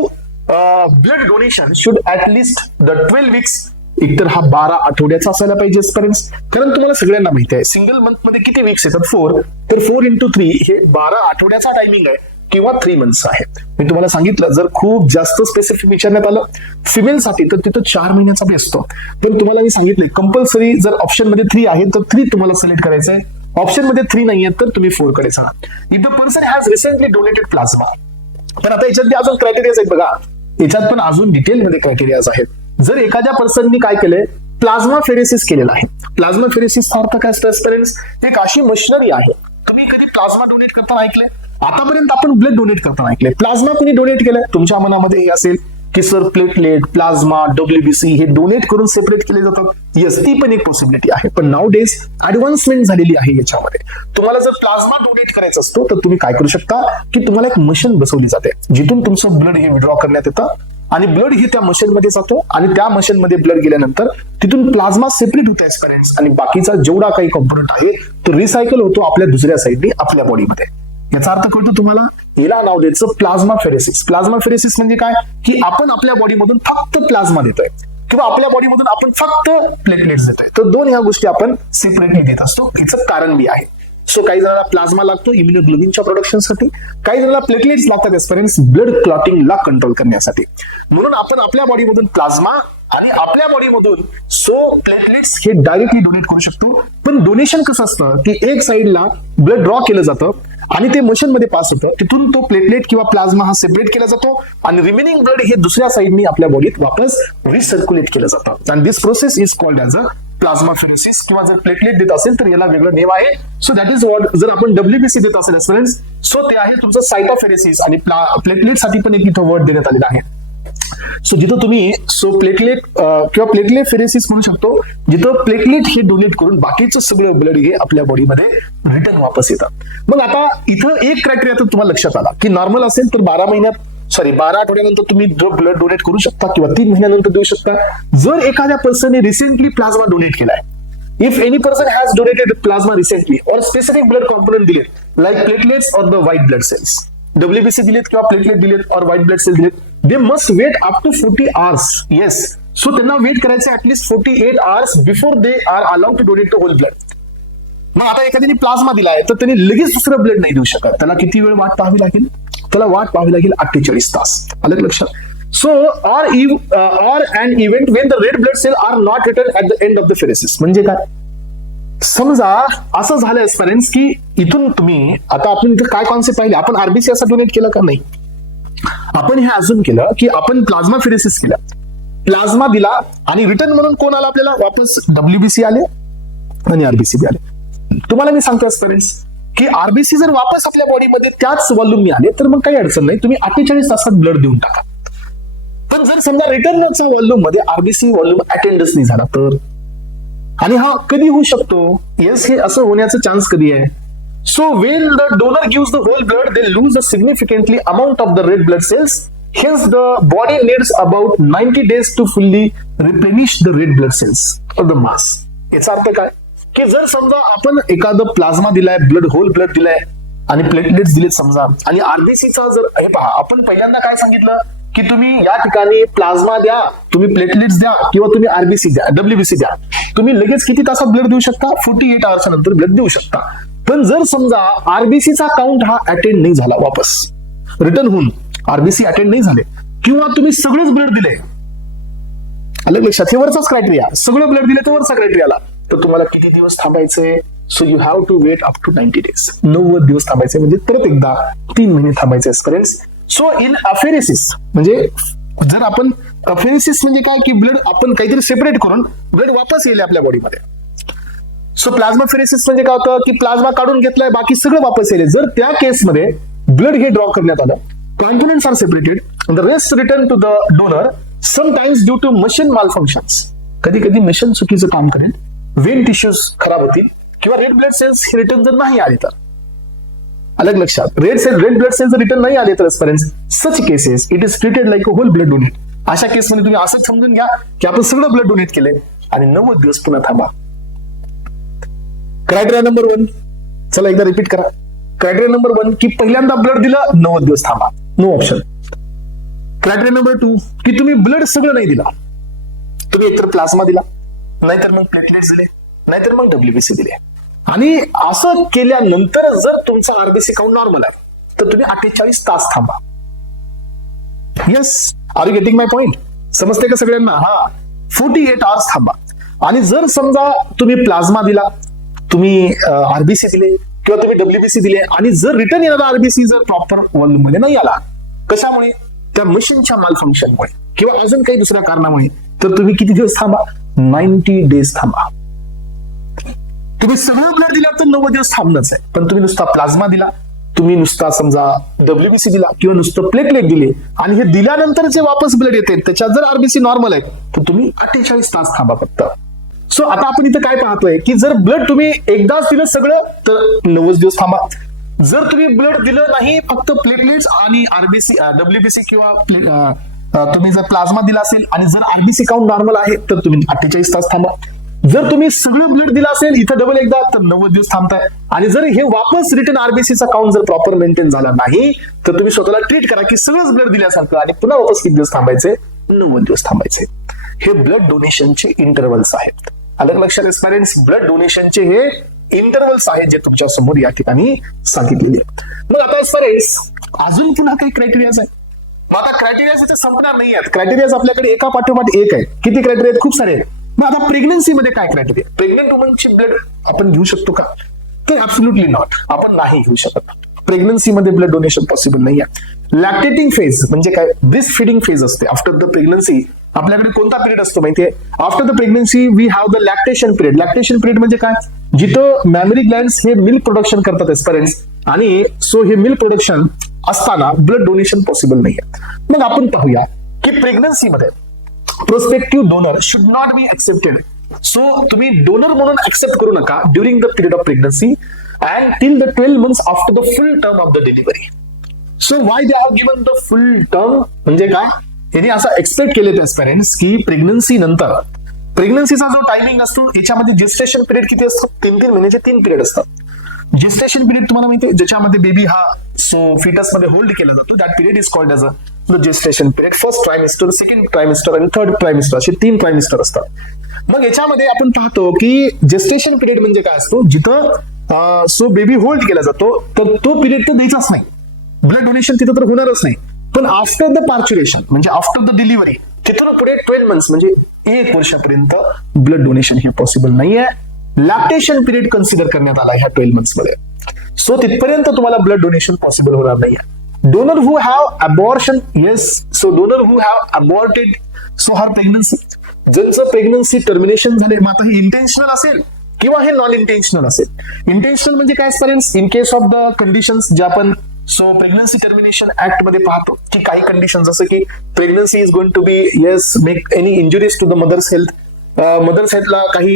blood donation should at least the 12 weeks, एकतर हा 12 आठवड्याचा असायला पाहिजे पेरेंट्स. कारण तुम्हाला सगळ्यांना माहिती आहे सिंगल मंथ मध्ये किती वीक्स येतात, 4, तर 4 into 3 हे 12 आठवड्याचा टायमिंग आहे किंवा 3 मंथ्स आहे. मी तुम्हाला सांगितलं जर खूप जास्त स्पेसिफिक विचारण्यात आलं फिमेलसाठी तर तिथं 4 महिन्याचा बी असतो. पण तुम्हाला मी सांगितलंय कंपल्सरी जर ऑप्शन मध्ये 3 आहे तर 3 तुम्हाला सिलेक्ट करायचं आहे, ऑप्शन मध्ये 3 नाहीये तर तुम्ही 4 कडे जा. If the person has recently donated plasma. पण आता याच्यात अजून क्रायटेरियाज आहेत बघा, याच्यात पण अजून डिटेलमध्ये क्रायटेरियाज आहेत. जर एखाद्या पर्सननी काय केलंय, प्लाझ्मा फेरेसिस केलेला आहे. प्लाझ्मा फेरेसिसचा अर्थ काय असतं पेरेंट्स, एक अशी मशिनरी आहे. तुम्ही कधी प्लाझ्मा डोनेट करताना ऐकले, आतापर्यंत आपण ब्लड डोनेट करताना ऐकले, प्लाझ्मा कुणी डोनेट केलंय, तुमच्या मनामध्ये हे असेल की सर प्लेटलेट, प्लाझ्मा, WBC हे डोनेट करून सेपरेट केले जातात. येस, ती पण एक पॉसिबिलिटी आहे. पण नाउ डेज ऍडव्हान्समेंट झालेली आहे याच्यामध्ये. तुम्हाला जर प्लाझ्मा डोनेट करायचा असतो तर तुम्ही काय करू शकता की तुम्हाला एक मशीन बसवली जाते जिथून तुमचं ब्लड हे विड्रॉ करण्यात येतं आणि ब्लड हे त्या मशीन मध्ये जातो आणि त्या मशीन मध्ये ब्लड गेल्यानंतर तिथून प्लाझ्मा सेपरेट होत आहे पेरेंट्स आणि बाकीचा जेवढा काही कॉम्पोनंट आहे तो रिसायकल होतो आपल्या दुसऱ्या साईडने आपल्या बॉडीमध्ये. याचा अर्थ कळतो तुम्हाला, याला नाव द्यायचं प्लाझ्मा फेरेसिस. प्लाझ्मा फेरेसिस म्हणजे काय की आपण आपल्या बॉडीमधून फक्त प्लाझ्मा देतोय किंवा आपल्या बॉडीमधून आपण फक्त प्लेटलेट्स देतोय. तर 2 ह्या गोष्टी आपण सेपरेटली देत असतो. याचं कारण बी आहे. सो काही जणांना प्लाझ्मा लागतो इम्युनोग्लोबिनच्या प्रोडक्शनसाठी, काही जणांना प्लेटलेट्स लागतात एक्सपेरियन्स ब्लड क्लॉटिंगला कंट्रोल करण्यासाठी. म्हणून आपण आपल्या बॉडीमधून प्लाझ्मा आणि आपल्या बॉडीमधून प्लेटलेट्स हे डायरेक्टली डोनेट करू शकतो. पण डोनेशन कसं असतं की एक साईडला ब्लड ड्रॉ केलं जातं आणि ते मशीन मध्ये पास होतं, तिथून तो प्लेटलेट किंवा प्लाझ्मा हा सेपरेट केला जातो आणि रिमेनिंग ब्लड हे दुसऱ्या साईडने आपल्या बॉडीत वापस रिसर्क्युलेट केलं जातं. आणि this process is called as a plasmapheresis. किंवा जर प्लेटलेट देत असेल तर याला वेगळं नेम आहे. So that is what. जर आपण WBC देत असेल स्टुडंट्स, सो ते आहे तुमचं सायटोफेरेसिस आणि प्लेटलेट साठी पण एक इथं वर्ड देण्यात आलेला आहे. सो जिथं तुम्ही प्लेटलेट किंवा प्लेटलेट फेरेसिस म्हणू शकतो, जिथं प्लेटलेट हे डोनेट करून बाकीचं सगळं ब्लड हे आपल्या बॉडीमध्ये रिटर्न वापस येतात. मग आता इथं एक क्रायटेरिया तर तुम्हाला लक्षात आला की नॉर्मल असेल तर 12 आठवड्यानंतर तुम्ही ब्लड डोनेट करू शकता किंवा 3 महिन्यानंतर देऊ शकता. जर एखाद्या पर्सनने रिसेंटली प्लाझ्मा डोनेट केलाय, if any person has donated plasma recently or specific blood component दिलेत like platelets or the white blood cells, WBC दिलेत किंवा प्लेटलेट दिलेत और व्हाईट ब्लड सेल्स दिलेत, they must wait up to 40 hours. Yes. So त्यांना wait करायचे at least 48 hours before they are allowed to donate the whole blood. मग आता एखाद्याने plasma दिलाय तर त्यांनी लगेच दुसरं ब्लड नाही देऊ शकत. त्याला किती वेळ वाट पाहावी लागेल? त्याला वाट पाहावी लागेल 48 तास. आलं लक्षात? So or an event when the red blood cell are not returned at the end of the pheresis. म्हणजे काय? समजा असं झालं पेरेंट्स की इथून तुम्ही आता आपण इथं काय कॉन्सेप्ट पाहिले, आपण RBC असा डोनेट केलं का नाही. आपण हे अजून केलं की आपण प्लाझ्मा फेरेसिस केला, प्लाझ्मा दिला आणि रिटर्न म्हणून कोण आला आपल्याला वापस, WBC आले आणि RBC बी आले. तुम्हाला मी सांगतो पेरेंट्स की RBC जर वापस आपल्या बॉडीमध्ये त्याच व्हॉल्यूमने आले तर मग काही अडचण नाही, तुम्ही 48 तासात ब्लड देऊन टाका. पण जर समजा रिटर्नच्या व्हॉल्यूम मध्ये RBC व्हॉल्यूम अटेंडन्स नाही झाला तर, आणि हा कधी होऊ शकतो, येस हे असं होण्याचं चान्स कधी आहे. So when the donor gives the whole blood, they lose a significantly amount of the red blood cells. Hence, the body needs about 90 days to fully replenish the red blood cells of the mass. याचा अर्थ काय की जर समजा आपण एखादं plasma दिलाय, hole blood दिलाय आणि प्लेटलेट्स दिलेत समजा, आणि RBCचा जर हे पहा, आपण पहिल्यांदा काय सांगितलं की तुम्ही या ठिकाणी प्लाझ्मा द्या, तुम्ही प्लेटलेट्स द्या किंवा तुम्ही RBC द्या, WBC द्या, तुम्ही लगेच किती तासात ब्लड देऊ शकता, 48 आवर्स नंतर ब्लड देऊ शकता. पण जर समजा RBCचा काउंट हा अटेंड नाही झाला, वापस रिटर्न होऊन RBC अटेंड नाही झाले किंवा तुम्ही सगळेच ब्लड दिले आलं लक्षात? हे वरचाच क्रायटेरिया, सगळं ब्लड दिलं तर वरचा क्रायटेरिया आला. तर तुम्हाला किती दिवस थांबायचे? So you have to wait up to 90 days. 90 दिवस थांबायचे, म्हणजे परत एकदा 3 महिने थांबायचे फ्रेंड्स. सो इन अफेरेसिस, म्हणजे जर आपण अफेरेसिस म्हणजे काय की ब्लड आपण काहीतरी सेपरेट करून ब्लड वापस येईल आपल्या बॉडीमध्ये. सो प्लाझ्मा फेरेसिस म्हणजे काय होतं की प्लाझ्मा काढून घेतलाय, बाकी सगळं वापस येईल. जर त्या केसमध्ये ब्लड हे ड्रॉ करण्यात आलं, components are separated, the rest return to the donor, sometimes due to machine malfunctions. कधी कधी मशीन चुकीचं काम करेल, वेन टिश्यूज खराब होतील, किंवा रेड ब्लड सेल्स रिटर्न जर नाही आले तर. अलग लक्षात, रेड ब्लड सेल्स रिटर्न नाही आले तर such cases it is treated like a whole blood donate. अशा केसमध्ये तुम्ही असंच समजून घ्या की आपण सगळं ब्लड डोनेट केलंय आणि 90 दिवस पुन्हा थांबा. क्रायटेरिया नंबर 1, चला एकदा रिपीट करा. क्रायटेरिया नंबर 1 की पहिल्यांदा ब्लड दिलं 90 दिवस थांबा, नो ऑप्शन. क्रायटेरिया नंबर 2 की तुम्ही ब्लड सगळं नाही दिला, तुम्ही एकतर प्लाझ्मा दिला, नाहीतर मग प्लेटलेट्स दिले, नाहीतर मग WBC दिले. आणि असं केल्यानंतर जर तुमचा RBC काउंट नॉर्मल आहे तर तुम्ही 48 तास थांबा. Yes, are you getting my point? समजते का सगळ्यांना? हा, 48 आवर्स थांबा. आणि जर समजा तुम्ही प्लाझ्मा दिला, तुम्ही RBC दिले किंवा तुम्ही WBC दिले, आणि जर रिटर्न येणारा RBC जर प्रॉपर वॉल्यूम मध्ये नाही आला, कशामुळे? त्या मशीनच्या मालफंक्शनमुळे किंवा अजून काही दुसऱ्या कारणामुळे, तर तुम्ही किती दिवस थांबा? 90 days थांबा. तुम्ही सगळं ब्लड दिला तर 90 दिवस थांबणंच आहे. पण तुम्ही नुसता प्लाझ्मा दिला, तुम्ही नुसता समजा WBC दिला किंवा नुसतं प्लेटलेट दिले, आणि हे दिल्यानंतर जे वापस ब्लड येते त्याच्यात जर RBC नॉर्मल आहे तर तुम्ही 48 तास थांबा फक्त. सो आता आपण इथं काय पाहतोय की जर ब्लड तुम्ही एकदाच दिलं सगळं तर 90 दिवस थांबा. जर तुम्ही ब्लड दिलं नाही, फक्त प्लेटलेट्स आणि RBC WBC किंवा तुम्ही जर प्लाझ्मा दिला असेल आणि जर RBC काउंट नॉर्मल आहे तर तुम्ही 48 तास थांबा. जर तुम्ही सगळं ब्लड दिलं असेल इथं डबल एकदा तर 90 दिवस थांबताय. आणि जर हे वापस रिटर्न RBCचा काउंट जर प्रॉपर मेंटेन झाला नाही तर तुम्ही स्वतःला ट्रीट करा की सगळंच ब्लड दिल्यासारखं, आणि पुन्हा वापस किती दिवस थांबायचे? 90 दिवस थांबायचे. हे ब्लड डोनेशनचे इंटरव्हल्स आहेत. अलग लक्षात पेरेंट्स, ब्लड डोनेशनचे हे इंटरव्हल्स आहेत जे तुमच्या समोर या ठिकाणी सांगितलेले आहेत. मग आता पेरेंट्स अजून पुन्हा काही क्रायटेरियाज आहेत. मग आता क्रायटेरियाज इथे संपणार नाही आहेत. क्रायटेरियाज आपल्याकडे एका पाठोपाठ एक आहे. किती क्रायटेरिया आहेत? खूप सारे आहेत. मग आता प्रेग्नन्सी मध्ये काय क्रायटेरिया? प्रेग्नेंट वुमनची ब्लड आपण घेऊ शकतो का? तर ऍब्सोल्युटली नॉट, आपण नाही घेऊ शकत. प्रेग्नन्सी मध्ये ब्लड डोनेशन पॉसिबल नाही आहे. लॅक्टेटिंग फेज म्हणजे काय? ब्रेस्ट फीडिंग फेज असते. आफ्टर द प्रेग्नन्सी आपल्याकडे कोणता पिरियड असतो माहितीये? After the pregnancy we have the lactation period. Lactation period म्हणजे काय? जिथं मॅमरी ग्लँड्स हे मिल्क प्रोडक्शन करतात एस्पेरेंट्स, आणि सो हे मिल्क प्रोडक्शन असताना ब्लड डोनेशन पॉसिबल नाही आहे. मग आपण पाहूया की प्रेग्नन्सी मध्ये prospective donor should not be accepted. So तुम्ही डोनर म्हणून एक्सेप्ट करू नका during the period of pregnancy and till the 12 months after the full term of the delivery. So Y they have given the full term म्हणजे काय? यांनी असं expect केले ते पेरेंट्स की प्रेग्नन्सी नंतर, प्रेग्नन्सीचा जो टायमिंग असतो याच्यामध्ये जेस्टेशन पिरियड किती असतो? 3 महिन्याचे 3 पिरियड असतात. जेस्टेशन पिरियड तुम्हाला माहिती आहे, ज्याच्यामध्ये बेबी हा फिटस मध्ये होल्ड केला जातो, that period is called as the gestation period. First trimester, second trimester आणि थर्ड ट्रायमिस्टर असे 3 ट्रायमिस्टर असतात. मग याच्यामध्ये आपण पाहतो की जेस्टेशन पिरियड म्हणजे काय असतो? जिथं सो बेबी होल्ड केला जातो, तर तो पिरियड तर द्यायचाच नाही, ब्लड डोनेशन तिथं तर होणारच नाही. पण आफ्टर द पार्च्युरेशन म्हणजे आफ्टर द डिलिव्हरी, तिथून पुढे 12 months म्हणजे 1 वर्षापर्यंत ब्लड डोनेशन हे पॉसिबल नाहीये. लॅक्टेशन पिरियड कन्सिडर करण्यात आला ह्या 12 months मध्ये. सो तिथपर्यंत तुम्हाला ब्लड डोनेशन पॉसिबल होणार नाहीये. Donor who have abortion, yes, so donor who have aborted so her pregnancy, ज्यांचं प्रेग्नन्सी टर्मिनेशन झाले, मग आता हे इंटेन्शनल असेल किंवा हे नॉन इंटेन्शनल असेल. इंटेन्शनल म्हणजे काय parents? In case of the conditions जे आपण सो प्रेग्नन्सी टर्मिनेशन ऍक्ट मध्ये पाहतो की काही कंडिशन जसं की pregnancy is going to be yes make any injuries to the mothers health, mothers हेल्थला काही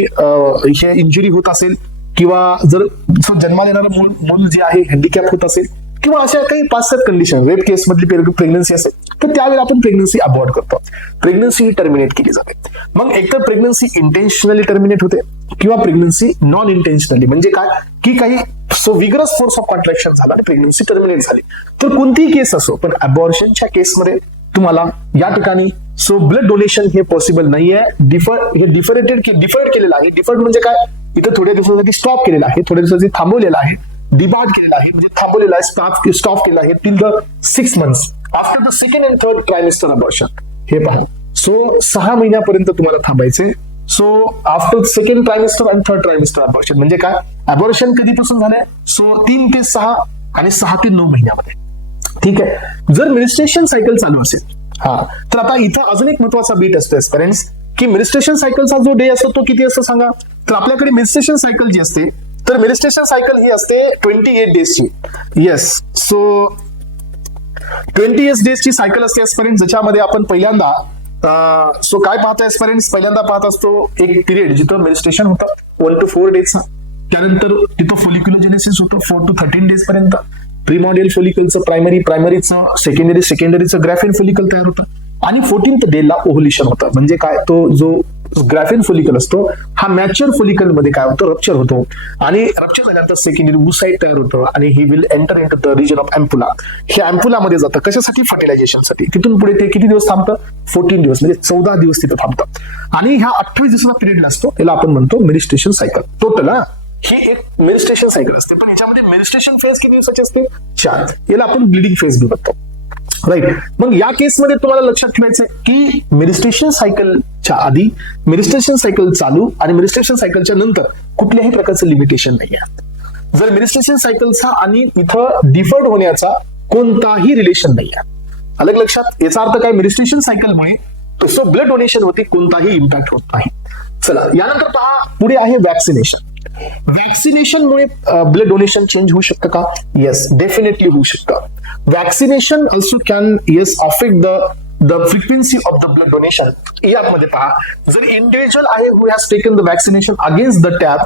हे इंजुरी होत असेल, किंवा जर जन्माला येणारं मूल जे आहे हँडिकॅप होत असेल, किंवा अशा काही 5-7 कंडिशन, रेप केस मधली प्रेग्नन्सी असेल, तर त्यावेळेला आपण प्रेग्नन्सी अबॉर्ट करतो, प्रेग्नन्सी ही टर्मिनेट केली जाते. मग एकतर प्रेग्नन्सी इंटेन्शनली टर्मिनेट होते किंवा प्रेग्नन्सी नॉन इंटेन्शनली, म्हणजे काय की काही so vigorous force of contraction झाला आणि प्रेग्नन्सी टर्मिनेट झाली. तर कोणतीही केस असो, पण अबॉर्शनच्या केसमध्ये तुम्हाला या ठिकाणी सो ब्लड डोनेशन हे पॉसिबल नाहीये. डिफर्ड केलेलं आहे. डिफर्ड म्हणजे काय? इथं थोड्या दिवसासाठी स्टॉप केलेला आहे, थोड्या दिवसासाठी थांबवलेला आहे, डिबार्ड केलेला आहे, म्हणजे थांबवलेला आहे, स्टॉप केलेला आहे till the 6 months after the second and third trimester abortion. हे पहा, सो 6 महिन्यापर्यंत तुम्हाला थांबायचे. सो आफ्टर सेकंड ट्रायमिस्टर आणि थर्ड ट्रायमिस्टर अबॉर्शन. म्हणजे काय, अबॉर्शन कधीपासून झालंय? सो 3 ते 6 आणि 6 ते 9 महिन्यामध्ये. ठीक आहे. जर मेन्स्ट्रुएशन सायकल चालू असेल, तर आता इथं अजून एक महत्वाचा बीट असतो पेरेंट्स, की मेन्स्ट्रुएशन सायकलचा जो डे असतो तो किती असतो सांगा? तर आपल्याकडे मेन्स्ट्रुएशन सायकल जी असते, तर मेन्स्ट्रुएशन सायकल ही असते 28 डेजची. येस. सो 28 डेजची सायकल असते पेरेंट्स, ज्याच्यामध्ये आपण पहिल्यांदा सो काय पाहतोय पेरेंट्स? पहिल्यांदा पाहत असतो एक पिरियड जिथं मेन्स्ट्रुएशन होतं 1 to 4 डेजचा. त्यानंतर तिथं फोलिक्युलोजेनेसिस होतं 4 to 13 डेज पर्यंत. प्रीमॉडियल फोलिकलचं प्रायमरीचं सेकंडरीचं ग्राफिन फोलिकल तयार होतं. आणि 14th डेला ओव्ह्युलेशन होतं. म्हणजे काय, तो जो ग्राफिन फोलिकल असतो हा मॅच्युअर फोलिकल मध्ये काय होतं, रप्चर होतो. आणि रप्चर झाल्यानंतर सेकंडरी वूसाइट तयार होतं आणि ही will enter in the region of ampulla. हे अँपुला मध्ये जातं कशासाठी? फर्टिलायझेशनसाठी. तिथून पुढे ते किती दिवस थांबतं? 14 दिवस, म्हणजे 14 दिवस तिथं थांबतं. आणि ह्या 28 दिवसाचा पिरियड असतो त्याला आपण म्हणतो मेन्स्ट्रुएशन सायकल. टोटल ही एक मेन्स्ट्रुएशन सायकल असते. पण याच्यामध्ये मेन्स्ट्रुएशन फेज किती दिवसाची असते? 4. याला आपण ब्लिडिंग फेज बी म्हणतो. राईट. मग या केसमध्ये तुम्हाला लक्षात ठेवायचं की मेन्स्ट्रुएशन सायकलच्या आधी, मेन्स्ट्रुएशन सायकल चालू आणि मेन्स्ट्रुएशन सायकलच्या नंतर कुठल्याही प्रकारचं लिमिटेशन नाही आहे. जर मेन्स्ट्रुएशन सायकलचा आणि इथं डिफर्ड होण्याचा कोणताही रिलेशन नाही आहे. अलग लक्षात. याचा अर्थ काय? मेन्स्ट्रुएशन सायकलमुळे सो ब्लड डोनेशन होती, कोणताही इम्पॅक्ट होत नाही. चला, यानंतर पहा पुढे आहे वॅक्सिनेशन. वॅक्सिनेशनमुळे ब्लड डोनेशन चेंज होऊ शकतं का? येस, डेफिनेटली होऊ शकतं. Vaccination also can affect the frequency of the blood donation. यामध्ये पहा, जर इंडिव्हिज्युअल आहे who has taken the vaccination against the tap,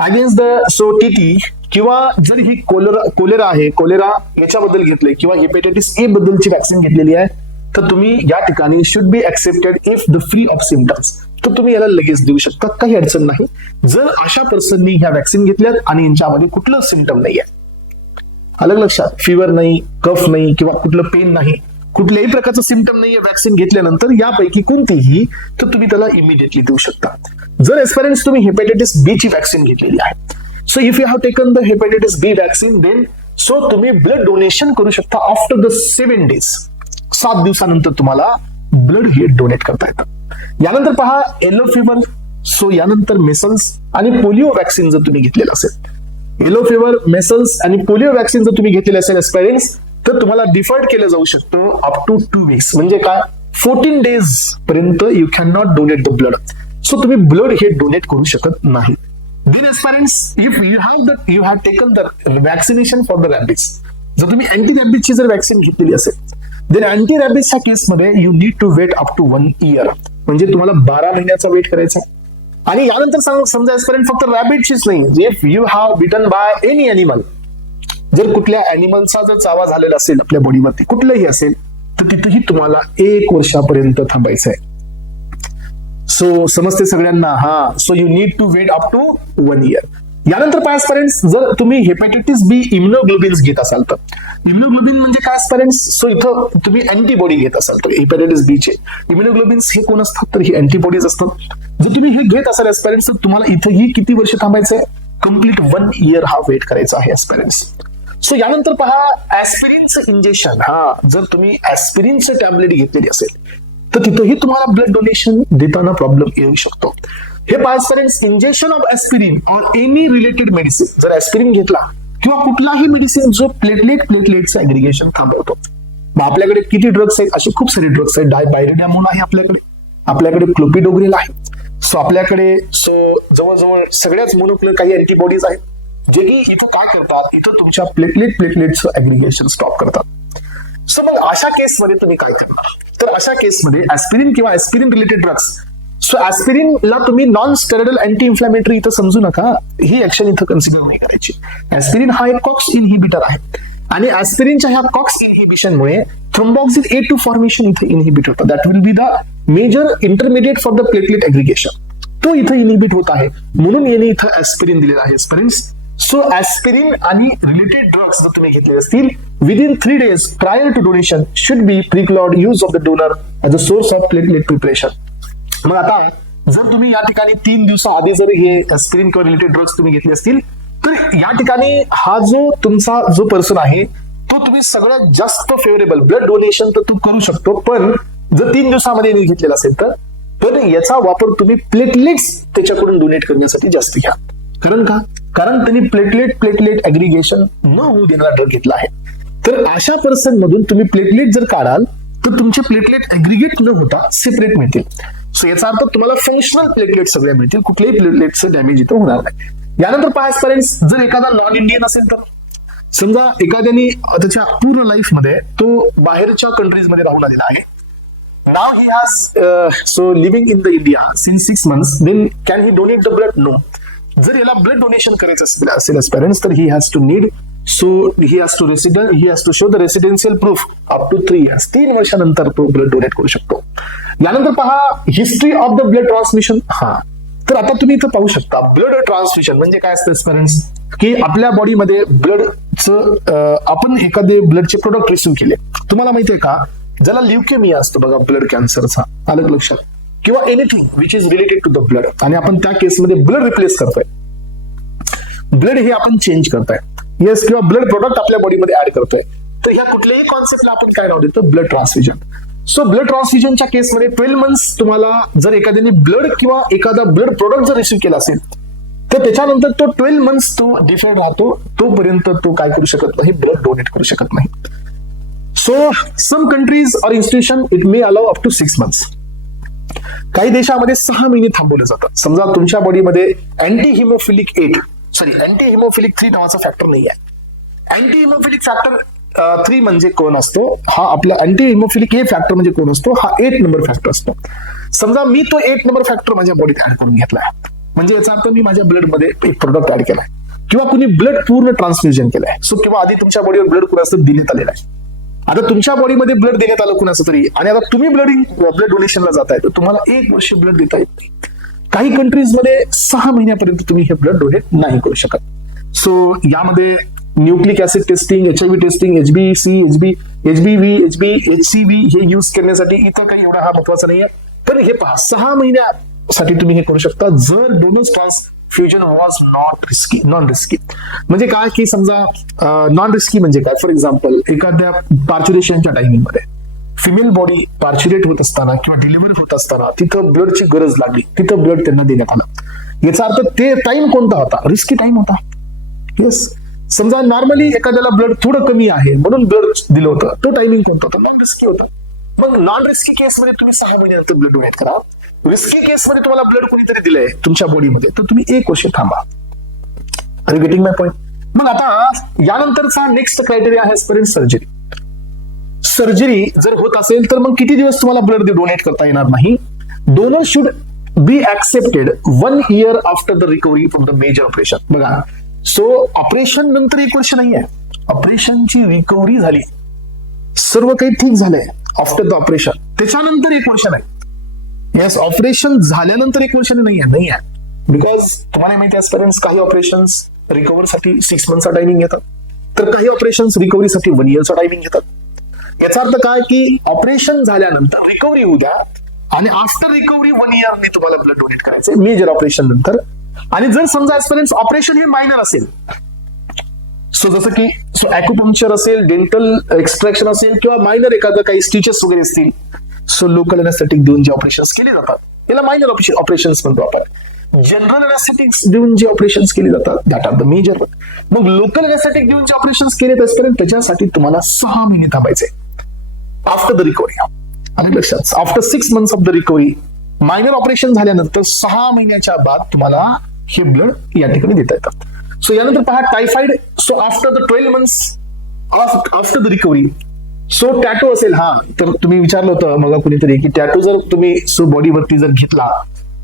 against the TT, किंवा जर ही कोलेरा आहे, कोलेरा याच्याबद्दल घेतले, किंवा हेपेटायटिस ए बद्दलची वॅक्सिन घेतलेली आहे, तर तुम्ही या ठिकाणी should be accepted if the free of symptoms. तर तुम्ही याला लगेच देऊ शकता, काही अडचण नाही. जर अशा पर्सननी ह्या वॅक्सिन घेतल्यात आणि यांच्यामध्ये कुठलं सिम्पटम नाही आहे, अलग लक्षात, फिवर नाही, कफ नाही, किंवा कुठलं पेन नाही, कुठल्याही प्रकारचं सिम्पटम नाहीये वॅक्सिन घेतल्यानंतर यापैकी कोणतीही, तर तुम्ही त्याला इमिडिएटली देऊ शकता. जर एस्पेरेंट्स तुम्ही हेपॅटायटिस बी ची वॅक्सिन घेतलेली आहे, so if you have taken the hepatitis B vaccine, then so तुम्ही ब्लड डोनेशन करू शकता आफ्टर द 7 डेज. 7 दिवसानंतर तुम्हाला ब्लड हे डोनेट करता येतं. यानंतर पहा येलो फीवर. सो यानंतर मेसल्स आणि पोलिओ वॅक्सिन जर तुम्ही घेतलेलं असेल, येलो फीवर, मेसल्स आणि पोलिओ वॅक्सिन जर तुम्ही घेतलेले असेल एस्पायरेंट्स, तर तुम्हाला डिफर्ड केलं जाऊ शकतो अप टू 2 वीक्स. म्हणजे काय, 14 डेज पर्यंत you can not donate the blood. So तुम्ही ब्लड हे डोनेट करू शकत नाही. Then aspirants, if you have taken the vaccination for the rabies, जर तुम्ही अँटी रॅबिजची जर वॅक्सिन घेतलेली असेल, देन अँटी रॅबिजच्या केसमध्ये you need to wait up to 1 year. म्हणजे तुम्हाला 12 महिन्याचा वेट करायचा. आणि यानंतर समजा एस्पेरेंट फक्त रॅबिटचीच नाही, if you have bitten by any animal, जर कुठल्या अॅनिमलचा जर चावा झालेला असेल आपल्या बॉडीवरती, कुठलंही असेल, तर तिथेही तुम्हाला 1 वर्षापर्यंत थांबायचं आहे. सो समजते सगळ्यांना? So you need to wait up to 1 year. यानंतर काय एस्पेरेंट्स, जर तुम्ही हेपॅटायटिस बी इम्युनोग्लोबिन्स घेत असाल, तर इम्युनोग्लोबिन म्हणजे काय एस्पेरेंट्स? सो इथं तुम्ही अँटीबॉडी घेत असाल, तर हेपॅटायटिस बी चे इम्युनोग्लोबिन्स हे कोण असतात? तर ही अँटीबॉडीज असतात. जर तुम्ही हे घेत असाल एस्पेरेंट्स, तर तुम्हाला इथंही किती वर्ष थांबायचंय? कम्प्लीट 1 year हा वेट करायचा आहे एस्पेरेंट्स. सो यानंतर पहा ऍस्पिरिनचं इंजेक्शन. जर तुम्ही ऍस्पिरिनचं टॅबलेट घेतलेली असेल, तर तिथेही तुम्हाला ब्लड डोनेशन देताना प्रॉब्लेम येऊ शकतो. हे पास इंजेक्शन ऑफ ऍस्पिरिन और एनी रिलेटेड मेडिसिन, जर ऍस्पिरिन घेतला किंवा कुठलाही मेडिसिन जो प्लेटलेटचं ऍग्रिगेशन थांबवतो. आपल्याकडे किती ड्रग्स आहेत? असे खूप सारे ड्रग्स आहेत. बायरिडॅमोन आहे आपल्याकडे क्लोपिडोग्रेल आहे. सो आपल्याकडे जवळजवळ सगळ्याच मोनोक्लोनल काही अँटीबॉडीज आहेत, जे की इथं काय करतात, इथं तुमच्या प्लेटलेटचं ऍग्रिगेशन स्टॉप करतात. सो मग अशा केसमध्ये तुम्ही काय करणार? तर अशा केसमध्ये ऍस्पिरिन किंवा ऍस्पिरिन रिलेटेड ड्रग्स, सो ऍस्पिरिनला तुम्ही नॉन स्टेरॉइडल अँटी इन्फ्लॅमेटरी इथं समजू नका, ही ऍक्शन इथं कन्सिडर नाही करायची. ऍस्पिरिन हा एक कॉक्स इनहिबिटर आहे आणि ऍस्पिरिनच्या ह्या कॉक्स इनहिबिशनमुळे थ्रोम्बॉक्सिल A2 फॉर्मेशन इथं इनहिबिट होतं. That will be the major intermediate for the platelet aggregation. तो इथं इनहिबिट होत आहे, म्हणून याने इथं ऍस्पिरिन दिलेलं आहे एस्पिरिन्स. सो ऍस्पिरिन आणि रिलेटेड ड्रग्स जर तुम्ही घेतले असतील, within 3 days prior to donation should be precluded use of the donor as a source of platelet preparation. मग आता जर तुम्ही या ठिकाणी 3 दिवसाआधी जर हे ऍस्पिरिन किंवा रिलेटेड ड्रग्स तुम्ही घेतले असतील, तर या ठिकाणी हा जो तुमचा जो पर्सन आहे, तो तुम्ही सगळ्यात जास्त फेवरेबल ब्लड डोनेशन तर तू करू शकतो, पण जर 3 दिवसामध्ये घेतलेला असेल तर याचा वापर तुम्ही प्लेटलेट्स त्याच्याकडून डोनेट करण्यासाठी जास्त घ्या. कारण त्यांनी प्लेटलेट ऍग्रिगेशन न होऊ देणारा ड्रग घेतला आहे. तर अशा पर्सन मधून तुम्ही प्लेटलेट जर काढाल तर तुमचे प्लेटलेट ऍग्रिगेट न होता सेपरेट मिळतील. सो याचा अर्थ तुम्हाला फंक्शनल प्लेटलेट सगळे मिळतील, कुठल्याही प्लेटलेटचं डॅमेज इथं होणार नाही. यानंतर पहा पेरेंट्स, जर एखादा नॉन इंडियन असेल तर समजा एखाद्याने त्याच्या पूर्ण लाईफ मध्ये तो बाहेरच्या कंट्रीज मध्ये राहून आलेला आहे. Now he has living in the India since 6 months. Then can he donate the blood? No. जर याला ब्लड डोनेशन करायचं असेल पेरेंट्स तर he has to show the residential proof up to 3 years. 3 वर्षानंतर तो ब्लड डोनेट करू शकतो. यानंतर पहा history of the blood transmission. तर आता तुम्ही इथं पाहू शकता ब्लड ट्रान्समिशन म्हणजे काय असतं पेरेंट्स, की आपल्या बॉडीमध्ये ब्लडचं आपण एखादे ब्लडचे प्रोडक्ट रिसिव्ह केले. तुम्हाला माहितीये का, ज्याला ल्युकेमिया असतो बघा, ब्लड कॅन्सरचा, आलं लक्षात, किंवा anything which is related to the blood, आणि आपण त्या केसमध्ये ब्लड रिप्लेस करतोय, ब्लड हे आपण चेंज करताय, येस, किंवा ब्लड प्रोडक्ट आपल्या बॉडीमध्ये ऍड करतोय. तर ह्या कुठल्याही कॉन्सेप्टला आपण काय नाव देतो, ब्लड ट्रान्सफ्युजन. सो ब्लड ट्रान्सफ्युजनच्या केसमध्ये 12 मंथ्स तुम्हाला जर एखाद्याने ब्लड किंवा एखादा ब्लड प्रोडक्ट जर रिसिव्ह केला असेल तर त्याच्यानंतर तो 12 मंथ्स तो डिफेड राहतो, तोपर्यंत तो काय करू शकत नाही, ब्लड डोनेट करू शकत नाही. So some countries or institution it may allow up to 6 months. काही देशामध्ये 6 महिने थांबवले जातात. समजा तुमच्या बॉडीमध्ये अँटी हिमोफिलिक 3 नावाचा फॅक्टर नाही आहे. अँटी हिमोफिलिक फॅक्टर 3 म्हणजे कोण असतो, हा आपला अँटी हिमोफिलिक फॅक्टर म्हणजे कोण असतो, हा 8 नंबर फॅक्टर असतो. समजा मी तो 8 नंबर फॅक्टर माझ्या बॉडीत ऍड करून घेतलाय, म्हणजे याचा अर्थ मी माझ्या ब्लड मध्ये एक प्रोडक्ट ऍड केलाय, किंवा कुणी ब्लड पूर्ण ट्रान्सफ्युजन केलंय. सो किंवा आधी तुमच्या बॉडीवर ब्लड कुणाचं देण्यात आलेलं आहे, आता तुमच्या बॉडीमध्ये ब्लड देण्यात आलं कुणाचं तरी, आणि आता तुम्ही ब्लड डोनेशनला जाताय, तर तुम्हाला 1 वर्ष ब्लड देता येत नाही. काही कंट्रीजमध्ये 6 महिन्यापर्यंत तुम्ही हे ब्लड डोनेट नाही करू शकत. सो यामध्ये nucleic acid testing, HIV testing, HBC, HBV, HCV हे यूज करण्यासाठी इथं काही एवढा हा महत्वाचा नाहीये. पण हे पहा, 6 महिन्यासाठी तुम्ही हे करू शकता जर donors transfusion was non risky. म्हणजे काय की समजा नॉन रिस्की म्हणजे काय, फॉर एक्झाम्पल एखाद्या पार्च्युरेशनच्या टायमिंगमध्ये फिमेल बॉडी पार्च्युरेट होत असताना किंवा डिलिव्हरी होत असताना तिथं ब्लडची गरज लागली, तिथं ब्लड त्यांना देण्यात आलं. याचा अर्थ ते टाइम कोणता होता, रिस्की टाइम होता. येस, समजा नॉर्मली एखाद्याला ब्लड थोडं कमी आहे म्हणून ब्लड दिलं होतं, तो टायमिंग कोणता होता, नॉन रिस्की होता. मग नॉन रिस्की केसमध्ये तुम्ही 6 महिन्यानंतर ब्लड डोनेट करा. रिस्की केसमध्ये तुम्हाला ब्लड कोणीतरी दिलंय तुमच्या बॉडीमध्ये, तर तुम्ही 1 वर्ष थांबा. Are you getting my point? मग आता यानंतरचा नेक्स्ट क्रायटेरिया आहे सर्जरी. सर्जरी जर होत असेल तर मग किती दिवस तुम्हाला ब्लड डोनेट करता येणार नाही. Donor should be accepted 1 year after the recovery from the major operation. बघा, सो ऑपरेशन नंतर 1 वर्ष नाहीये, ऑपरेशनची रिकव्हरी झाली, सर्व काही ठीक झालंय आफ्टर द ऑपरेशन, त्याच्यानंतर 1 वर्ष नाही. येस, ऑपरेशन झाल्यानंतर 1 वर्ष नाही आहे. बिकॉज तुम्हाला माहिती आहे पेरेंट्स, काही ऑपरेशन रिकव्हरीसाठी 6 मंथचा टायमिंग घेतात, तर काही ऑपरेशन रिकव्हरीसाठी 1 yearचा टायमिंग घेतात. याचा अर्थ काय की ऑपरेशन झाल्यानंतर रिकव्हरी होऊ द्या, आणि आफ्टर रिकव्हरी 1 year ने तुम्हाला ब्लड डोनेट करायचं मेजर ऑपरेशन नंतर. आणि जर समजा पेरेंट्स ऑपरेशन हे मायनर असेल, सो जसं की ऍक्युपंक्चर असेल, डेंटल एक्सट्रॅक्शन असेल, किंवा मायनर एखादं काही स्टिचेस वगैरे असतील, सो लोकल अनेस्थेटिक देऊन जे ऑपरेशन्स केले जातात याला मायनर ऑपरेशन्स म्हणतो आपण. जनरल अनेस्थेटिक्स देऊन जे ऑपरेशन्स केले जातात दॅट आर द मेजर. मग लोकल अनेस्थेटिक देऊन जे ऑपरेशन्स केले जातात त्याच्यासाठी तुम्हाला 6 महिने थांबायचे आफ्टर द रिकव्हरी. आणि लक्षात, after 6 months of the recovery, minor operation झाल्यानंतर 6 महिन्याच्या बाद तुम्हाला हे ब्लड या ठिकाणी देता येतात. सो यानंतर पहा typhoid. So after the 12 months after the recovery. So tattoo असेल, हा तर तुम्ही विचारलं होतं मग कुणीतरी की टॅटू जर तुम्ही बॉडीवरती जर घेतला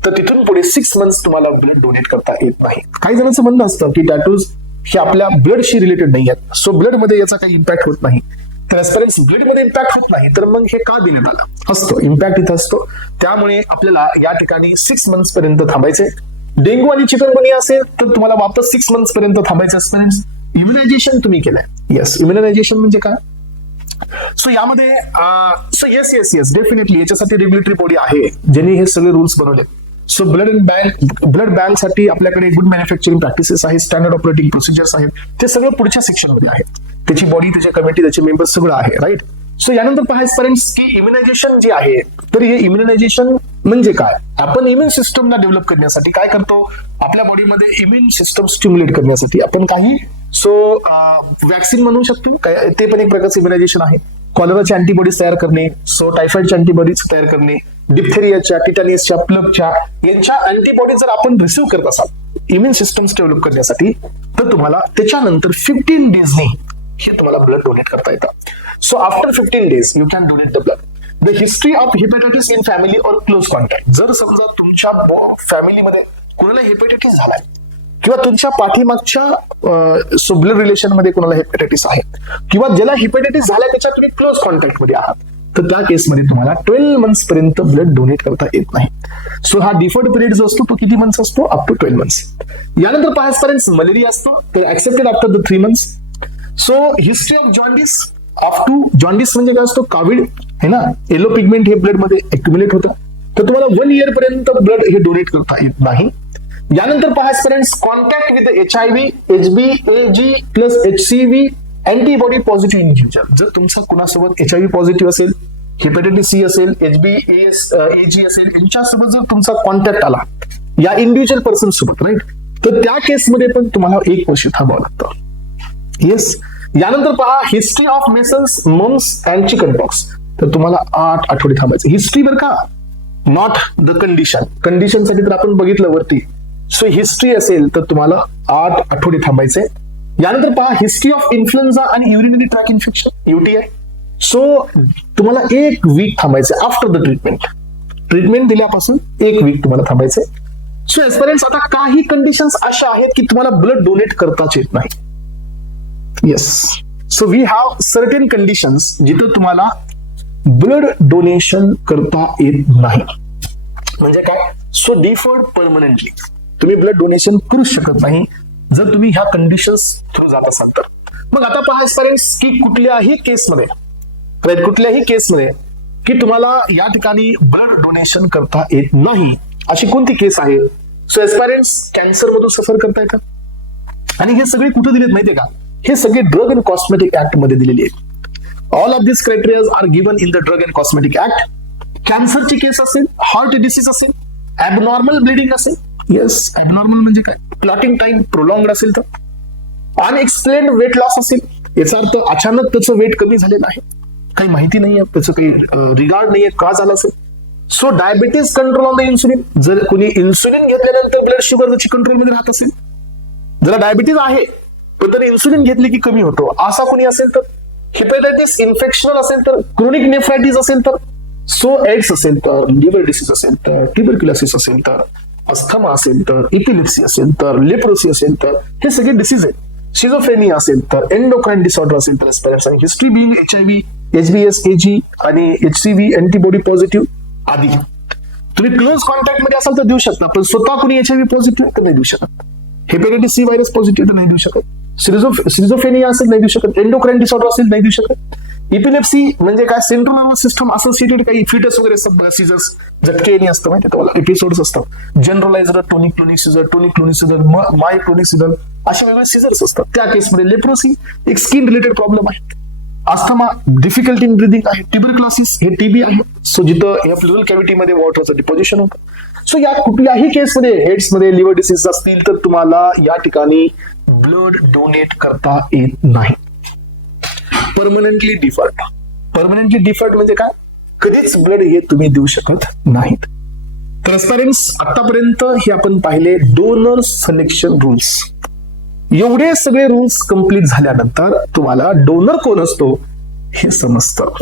तर तिथून पुढे 6 months तुम्हाला ब्लड डोनेट करता येत नाही. काही जणांचं म्हणणं असतं की टॅटूज हे आपल्या ब्लडशी रिलेटेड नाही आहेत, सो ब्लड मध्ये याचा काही इम्पॅक्ट होत नाही. ट्रान्सपरन्स ब्लड मध्ये इम्पॅक्ट होत नाही, तर मग हे का देण्यात आलं असतो, इम्पॅक्ट इथं असतो. त्यामुळे आपल्याला या ठिकाणी 6 months पर्यंत थांबायचे. डेंग्यू आणि चिकनगुनिया असेल तर तुम्हाला वापस 6 months पर्यंत थांबायचं असतं. इम्युनायझेशन तुम्ही केलंय, येस, इम्युनायझेशन म्हणजे काय, सो यामध्ये येस डेफिनेटली याच्यासाठी रेग्युलेटरी बॉडी आहे ज्यांनी हे सगळे रूल्स बनवले. सो ब्लड बँक साठी आपल्याकडे गुड मॅन्युफॅक्चरिंग प्रॅक्टिसेस आहेत, स्टँडर्ड ऑपरेटिंग प्रोसिजर्स आहेत, ते सगळं पुढच्या सेक्शन मध्ये आहे. त्याची बॉडी, त्याची कमिटी, त्याचे मेंबर्स सगळं आहे, राईट. सो यानंतर पाहायचं फ्रेंड्स की इम्युनायझेशन जे आहे, तर हे इम्युनायझेशन म्हणजे काय? आपण इम्युन सिस्टमला डेव्हलप करण्यासाठी काय करतो, आपल्या बॉडीमध्ये इम्युन सिस्टम स्टिम्युलेट करण्यासाठी आपण काही वॅक्सिन म्हणू शकतो, काय ते पण एक प्रकारचं इम्युनायझेशन आहे. कॉलराची अँटीबॉडीज तयार करणे, टायफॉइडच्या अँटीबॉडीज तयार करणे, डिप्थेरियाच्या, टिटॅनियसच्या, प्लगच्या, यांच्या अँटीबॉडीज जर आपण रिसिव्ह करत असाल इम्युन सिस्टम्स डेव्हलप करण्यासाठी, तर तुम्हाला त्याच्यानंतर 15 डेजनी हे तुम्हाला ब्लड डोनेट करता येतं. So after 15 days you can donate the blood. The history of hepatitis in family और क्लोज कॉन्टॅक्ट. जर समजा तुमच्या फॅमिलीमध्ये कोणाला हेपॅटायटिस झालाय किंवा तुमच्या पाठीमागच्या ब्लड रिलेशन मध्ये कोणाला हेपॅटायटिस आहे किंवा ज्याला हेपॅटायटिस झालाय त्याच्या तुम्ही क्लोज कॉन्टॅक्ट मध्ये आहात, तर त्या केसमध्ये तुम्हाला 12 months पर्यंत ब्लड डोनेट करता येत नाही. सो हा डिफर्ड पिरियड जो असतो तो किती मंथ्स असतो? Up to 12 months. यानंतर पाहायचं मलेरिया असतो, तर accepted after the 3 months. So history of jaundice up to, jaundice म्हणजे काय असतो? कावीड है ना, येलो पिगमेंट हे ब्लड मध्ये एक्युमुलेट होतं, तर तुम्हाला 1 year पर्यंत ब्लड हे डोनेट करता येत नाही. यानंतर पाहायचं friends contact with HIV, HB, AG plus HCV antibody positive individual. जर तुमचा कुणासोबत HIV पॉझिटिव्ह असेल, हेपॅटायटिस C असेल, HB, AG असेल, यांच्यासोबत जर तुमचा कॉन्टॅक्ट आला या इंडिव्हिज्युअल पर्सन सोबत, राईट, तर त्या केसमध्ये पण तुम्हाला 1 वर्ष थांबावं लागतं. येस. यानंतर पहा history of measles, mumps and chicken pox, तर तुम्हाला 8 आठवडे थांबायचे. हिस्ट्री बरं का, नॉट द कंडिशन. कंडिशनसाठी तर आपण बघितलं वरती. सो हिस्ट्री असेल तर तुम्हाला 8 आठवडे थांबायचे. यानंतर पहा हिस्ट्री ऑफ इन्फ्लुएन्झा आणि urinary tract infection UTI. So तुम्हाला 1 week थांबायचं आफ्टर द ट्रीटमेंट. ट्रीटमेंट दिल्यापासून 1 week तुम्हाला थांबायचे. सो एस्पेरेंट्स आता काही कंडिशन्स अशा आहेत की तुम्हाला ब्लड डोनेट करताच येत नाही. Yes. So we have certain conditions जिथं तुम्हाला ब्लड डोनेशन करता येत नाही. म्हणजे काय? सो डिफर्ड परमनंटली तुम्ही ब्लड डोनेशन करू शकत नाही जर तुम्ही ह्या कंडिशन्स थ्रू जात असाल तर. मग आता पहा फ्रेंड्स की कुठल्याही केसमध्ये की तुम्हाला या ठिकाणी ब्लड डोनेशन करता येत नाही अशी कोणती केस आहे? सो एस्पायरंट्स कॅन्सर मधून सफर करता येतात, आणि हे सगळे कुठे दिलेत माहितीये का? हे सगळे ड्रग अँड कॉस्मेटिक ऍक्ट मध्ये दिलेली आहेत. All of this criteria are given in the drug and cosmetic act. कॅन्सरची केस असेल, हार्ट डिसीज असेल, ऍबनॉर्मल ब्लिडिंग असेल, येस ऍबनॉर्मल म्हणजे काय? क्लॉटिंग टाइम प्रोलॉंगड असेल, तर अनएक्सप्लेन्ड वेट लॉस असेल, याचा अर्थ अचानक त्याचं वेट कमी झालेलं आहे, काही माहिती नाहीये, त्याचं काही रिगार्ड नाहीये का झालं असेल. So diabetes control on the insulin, जर कोणी इन्सुलिन घेतल्यानंतर ब्लड शुगर त्याची कंट्रोलमध्ये राहत असेल, जरा डायबिटीज आहे पण तर इन्सुलिन घेतली की कमी होतो असा कोणी असेल तर, हेपॅटायटिस इन्फेक्शनल असेल तर, क्रोनिक नेफ्रायटिस असेल तर, सो एड्स असेल तर, लिव्हर डिसीज असेल तर, ट्युबरक्युलोसिस असेल तर, अस्थमा असेल तर, इपिलेप्सी असेल तर, लेप्रोसी असेल तर, हे सगळे डिसीज आहेत. शिझोफ्रेनिया असेल तर, एंडोक्राइन डिसऑर्डर असेल तर, एस्पेरेंट्स आणि history being HIV, HBS, AG आणि HCV अँटीबॉडी पॉझिटिव्ह आदी. तुम्ही क्लोज कॉन्टॅक्ट मध्ये असाल तर देऊ शकता, पण स्वतः कोणी HIV पॉझिटिव्ह तर नाही देऊ शकत. हेपॅटायटिस C व्हायरस पॉझिटिव्ह तर नाही देऊ शकत. सिझोफ्रेनिया असेल नाही देऊ शकत. एंडोक्राइन डिसऑर्डर असेल नाही देऊ शकत. इपिलेप्सी म्हणजे काय? सेंट्रल नर्वस सिस्टम असोसिएटेड काही फिटस वगैरे असतात, सीझर्स, झटके असतं माहिती तुम्हाला, एपिसोड्स असतात. जनरलाइज्ड टोनिक क्लोनिक सीझर, माय क्लोनिक सीझर, असे वेगवेगळे सीझर्स असतात. त्या केसमध्ये लेप्रोसी एक स्किन रिलेटेड प्रॉब्लेम आहे. अस्थमा डिफिकल्टी इन ब्रिदिंग आहे. ट्युबरक्युलोसिस हे TB आहे. सो जिथं या प्लुरल कॅव्हिटीमध्ये वॉटरचं डिपॉझिशन होतं. सो या कुठल्याही केसमध्ये, हेड्समध्ये लिव्हर डिसीज असतील तर तुम्हाला या ठिकाणी ब्लड डोनेट करता येत नाही. परमनंटली डिफर्ड म्हणजे काय? कधीच ब्लड हे तुम्ही देऊ शकत नाहीत. ट्रान्सपरन्स आतापर्यंत हे आपण पाहिले डोनर सिलेक्शन रूल्स. एवढे सगळे रूल्स कंप्लीट झाल्यानंतर तुम्हाला डोनर कोण असतो हे समजतं.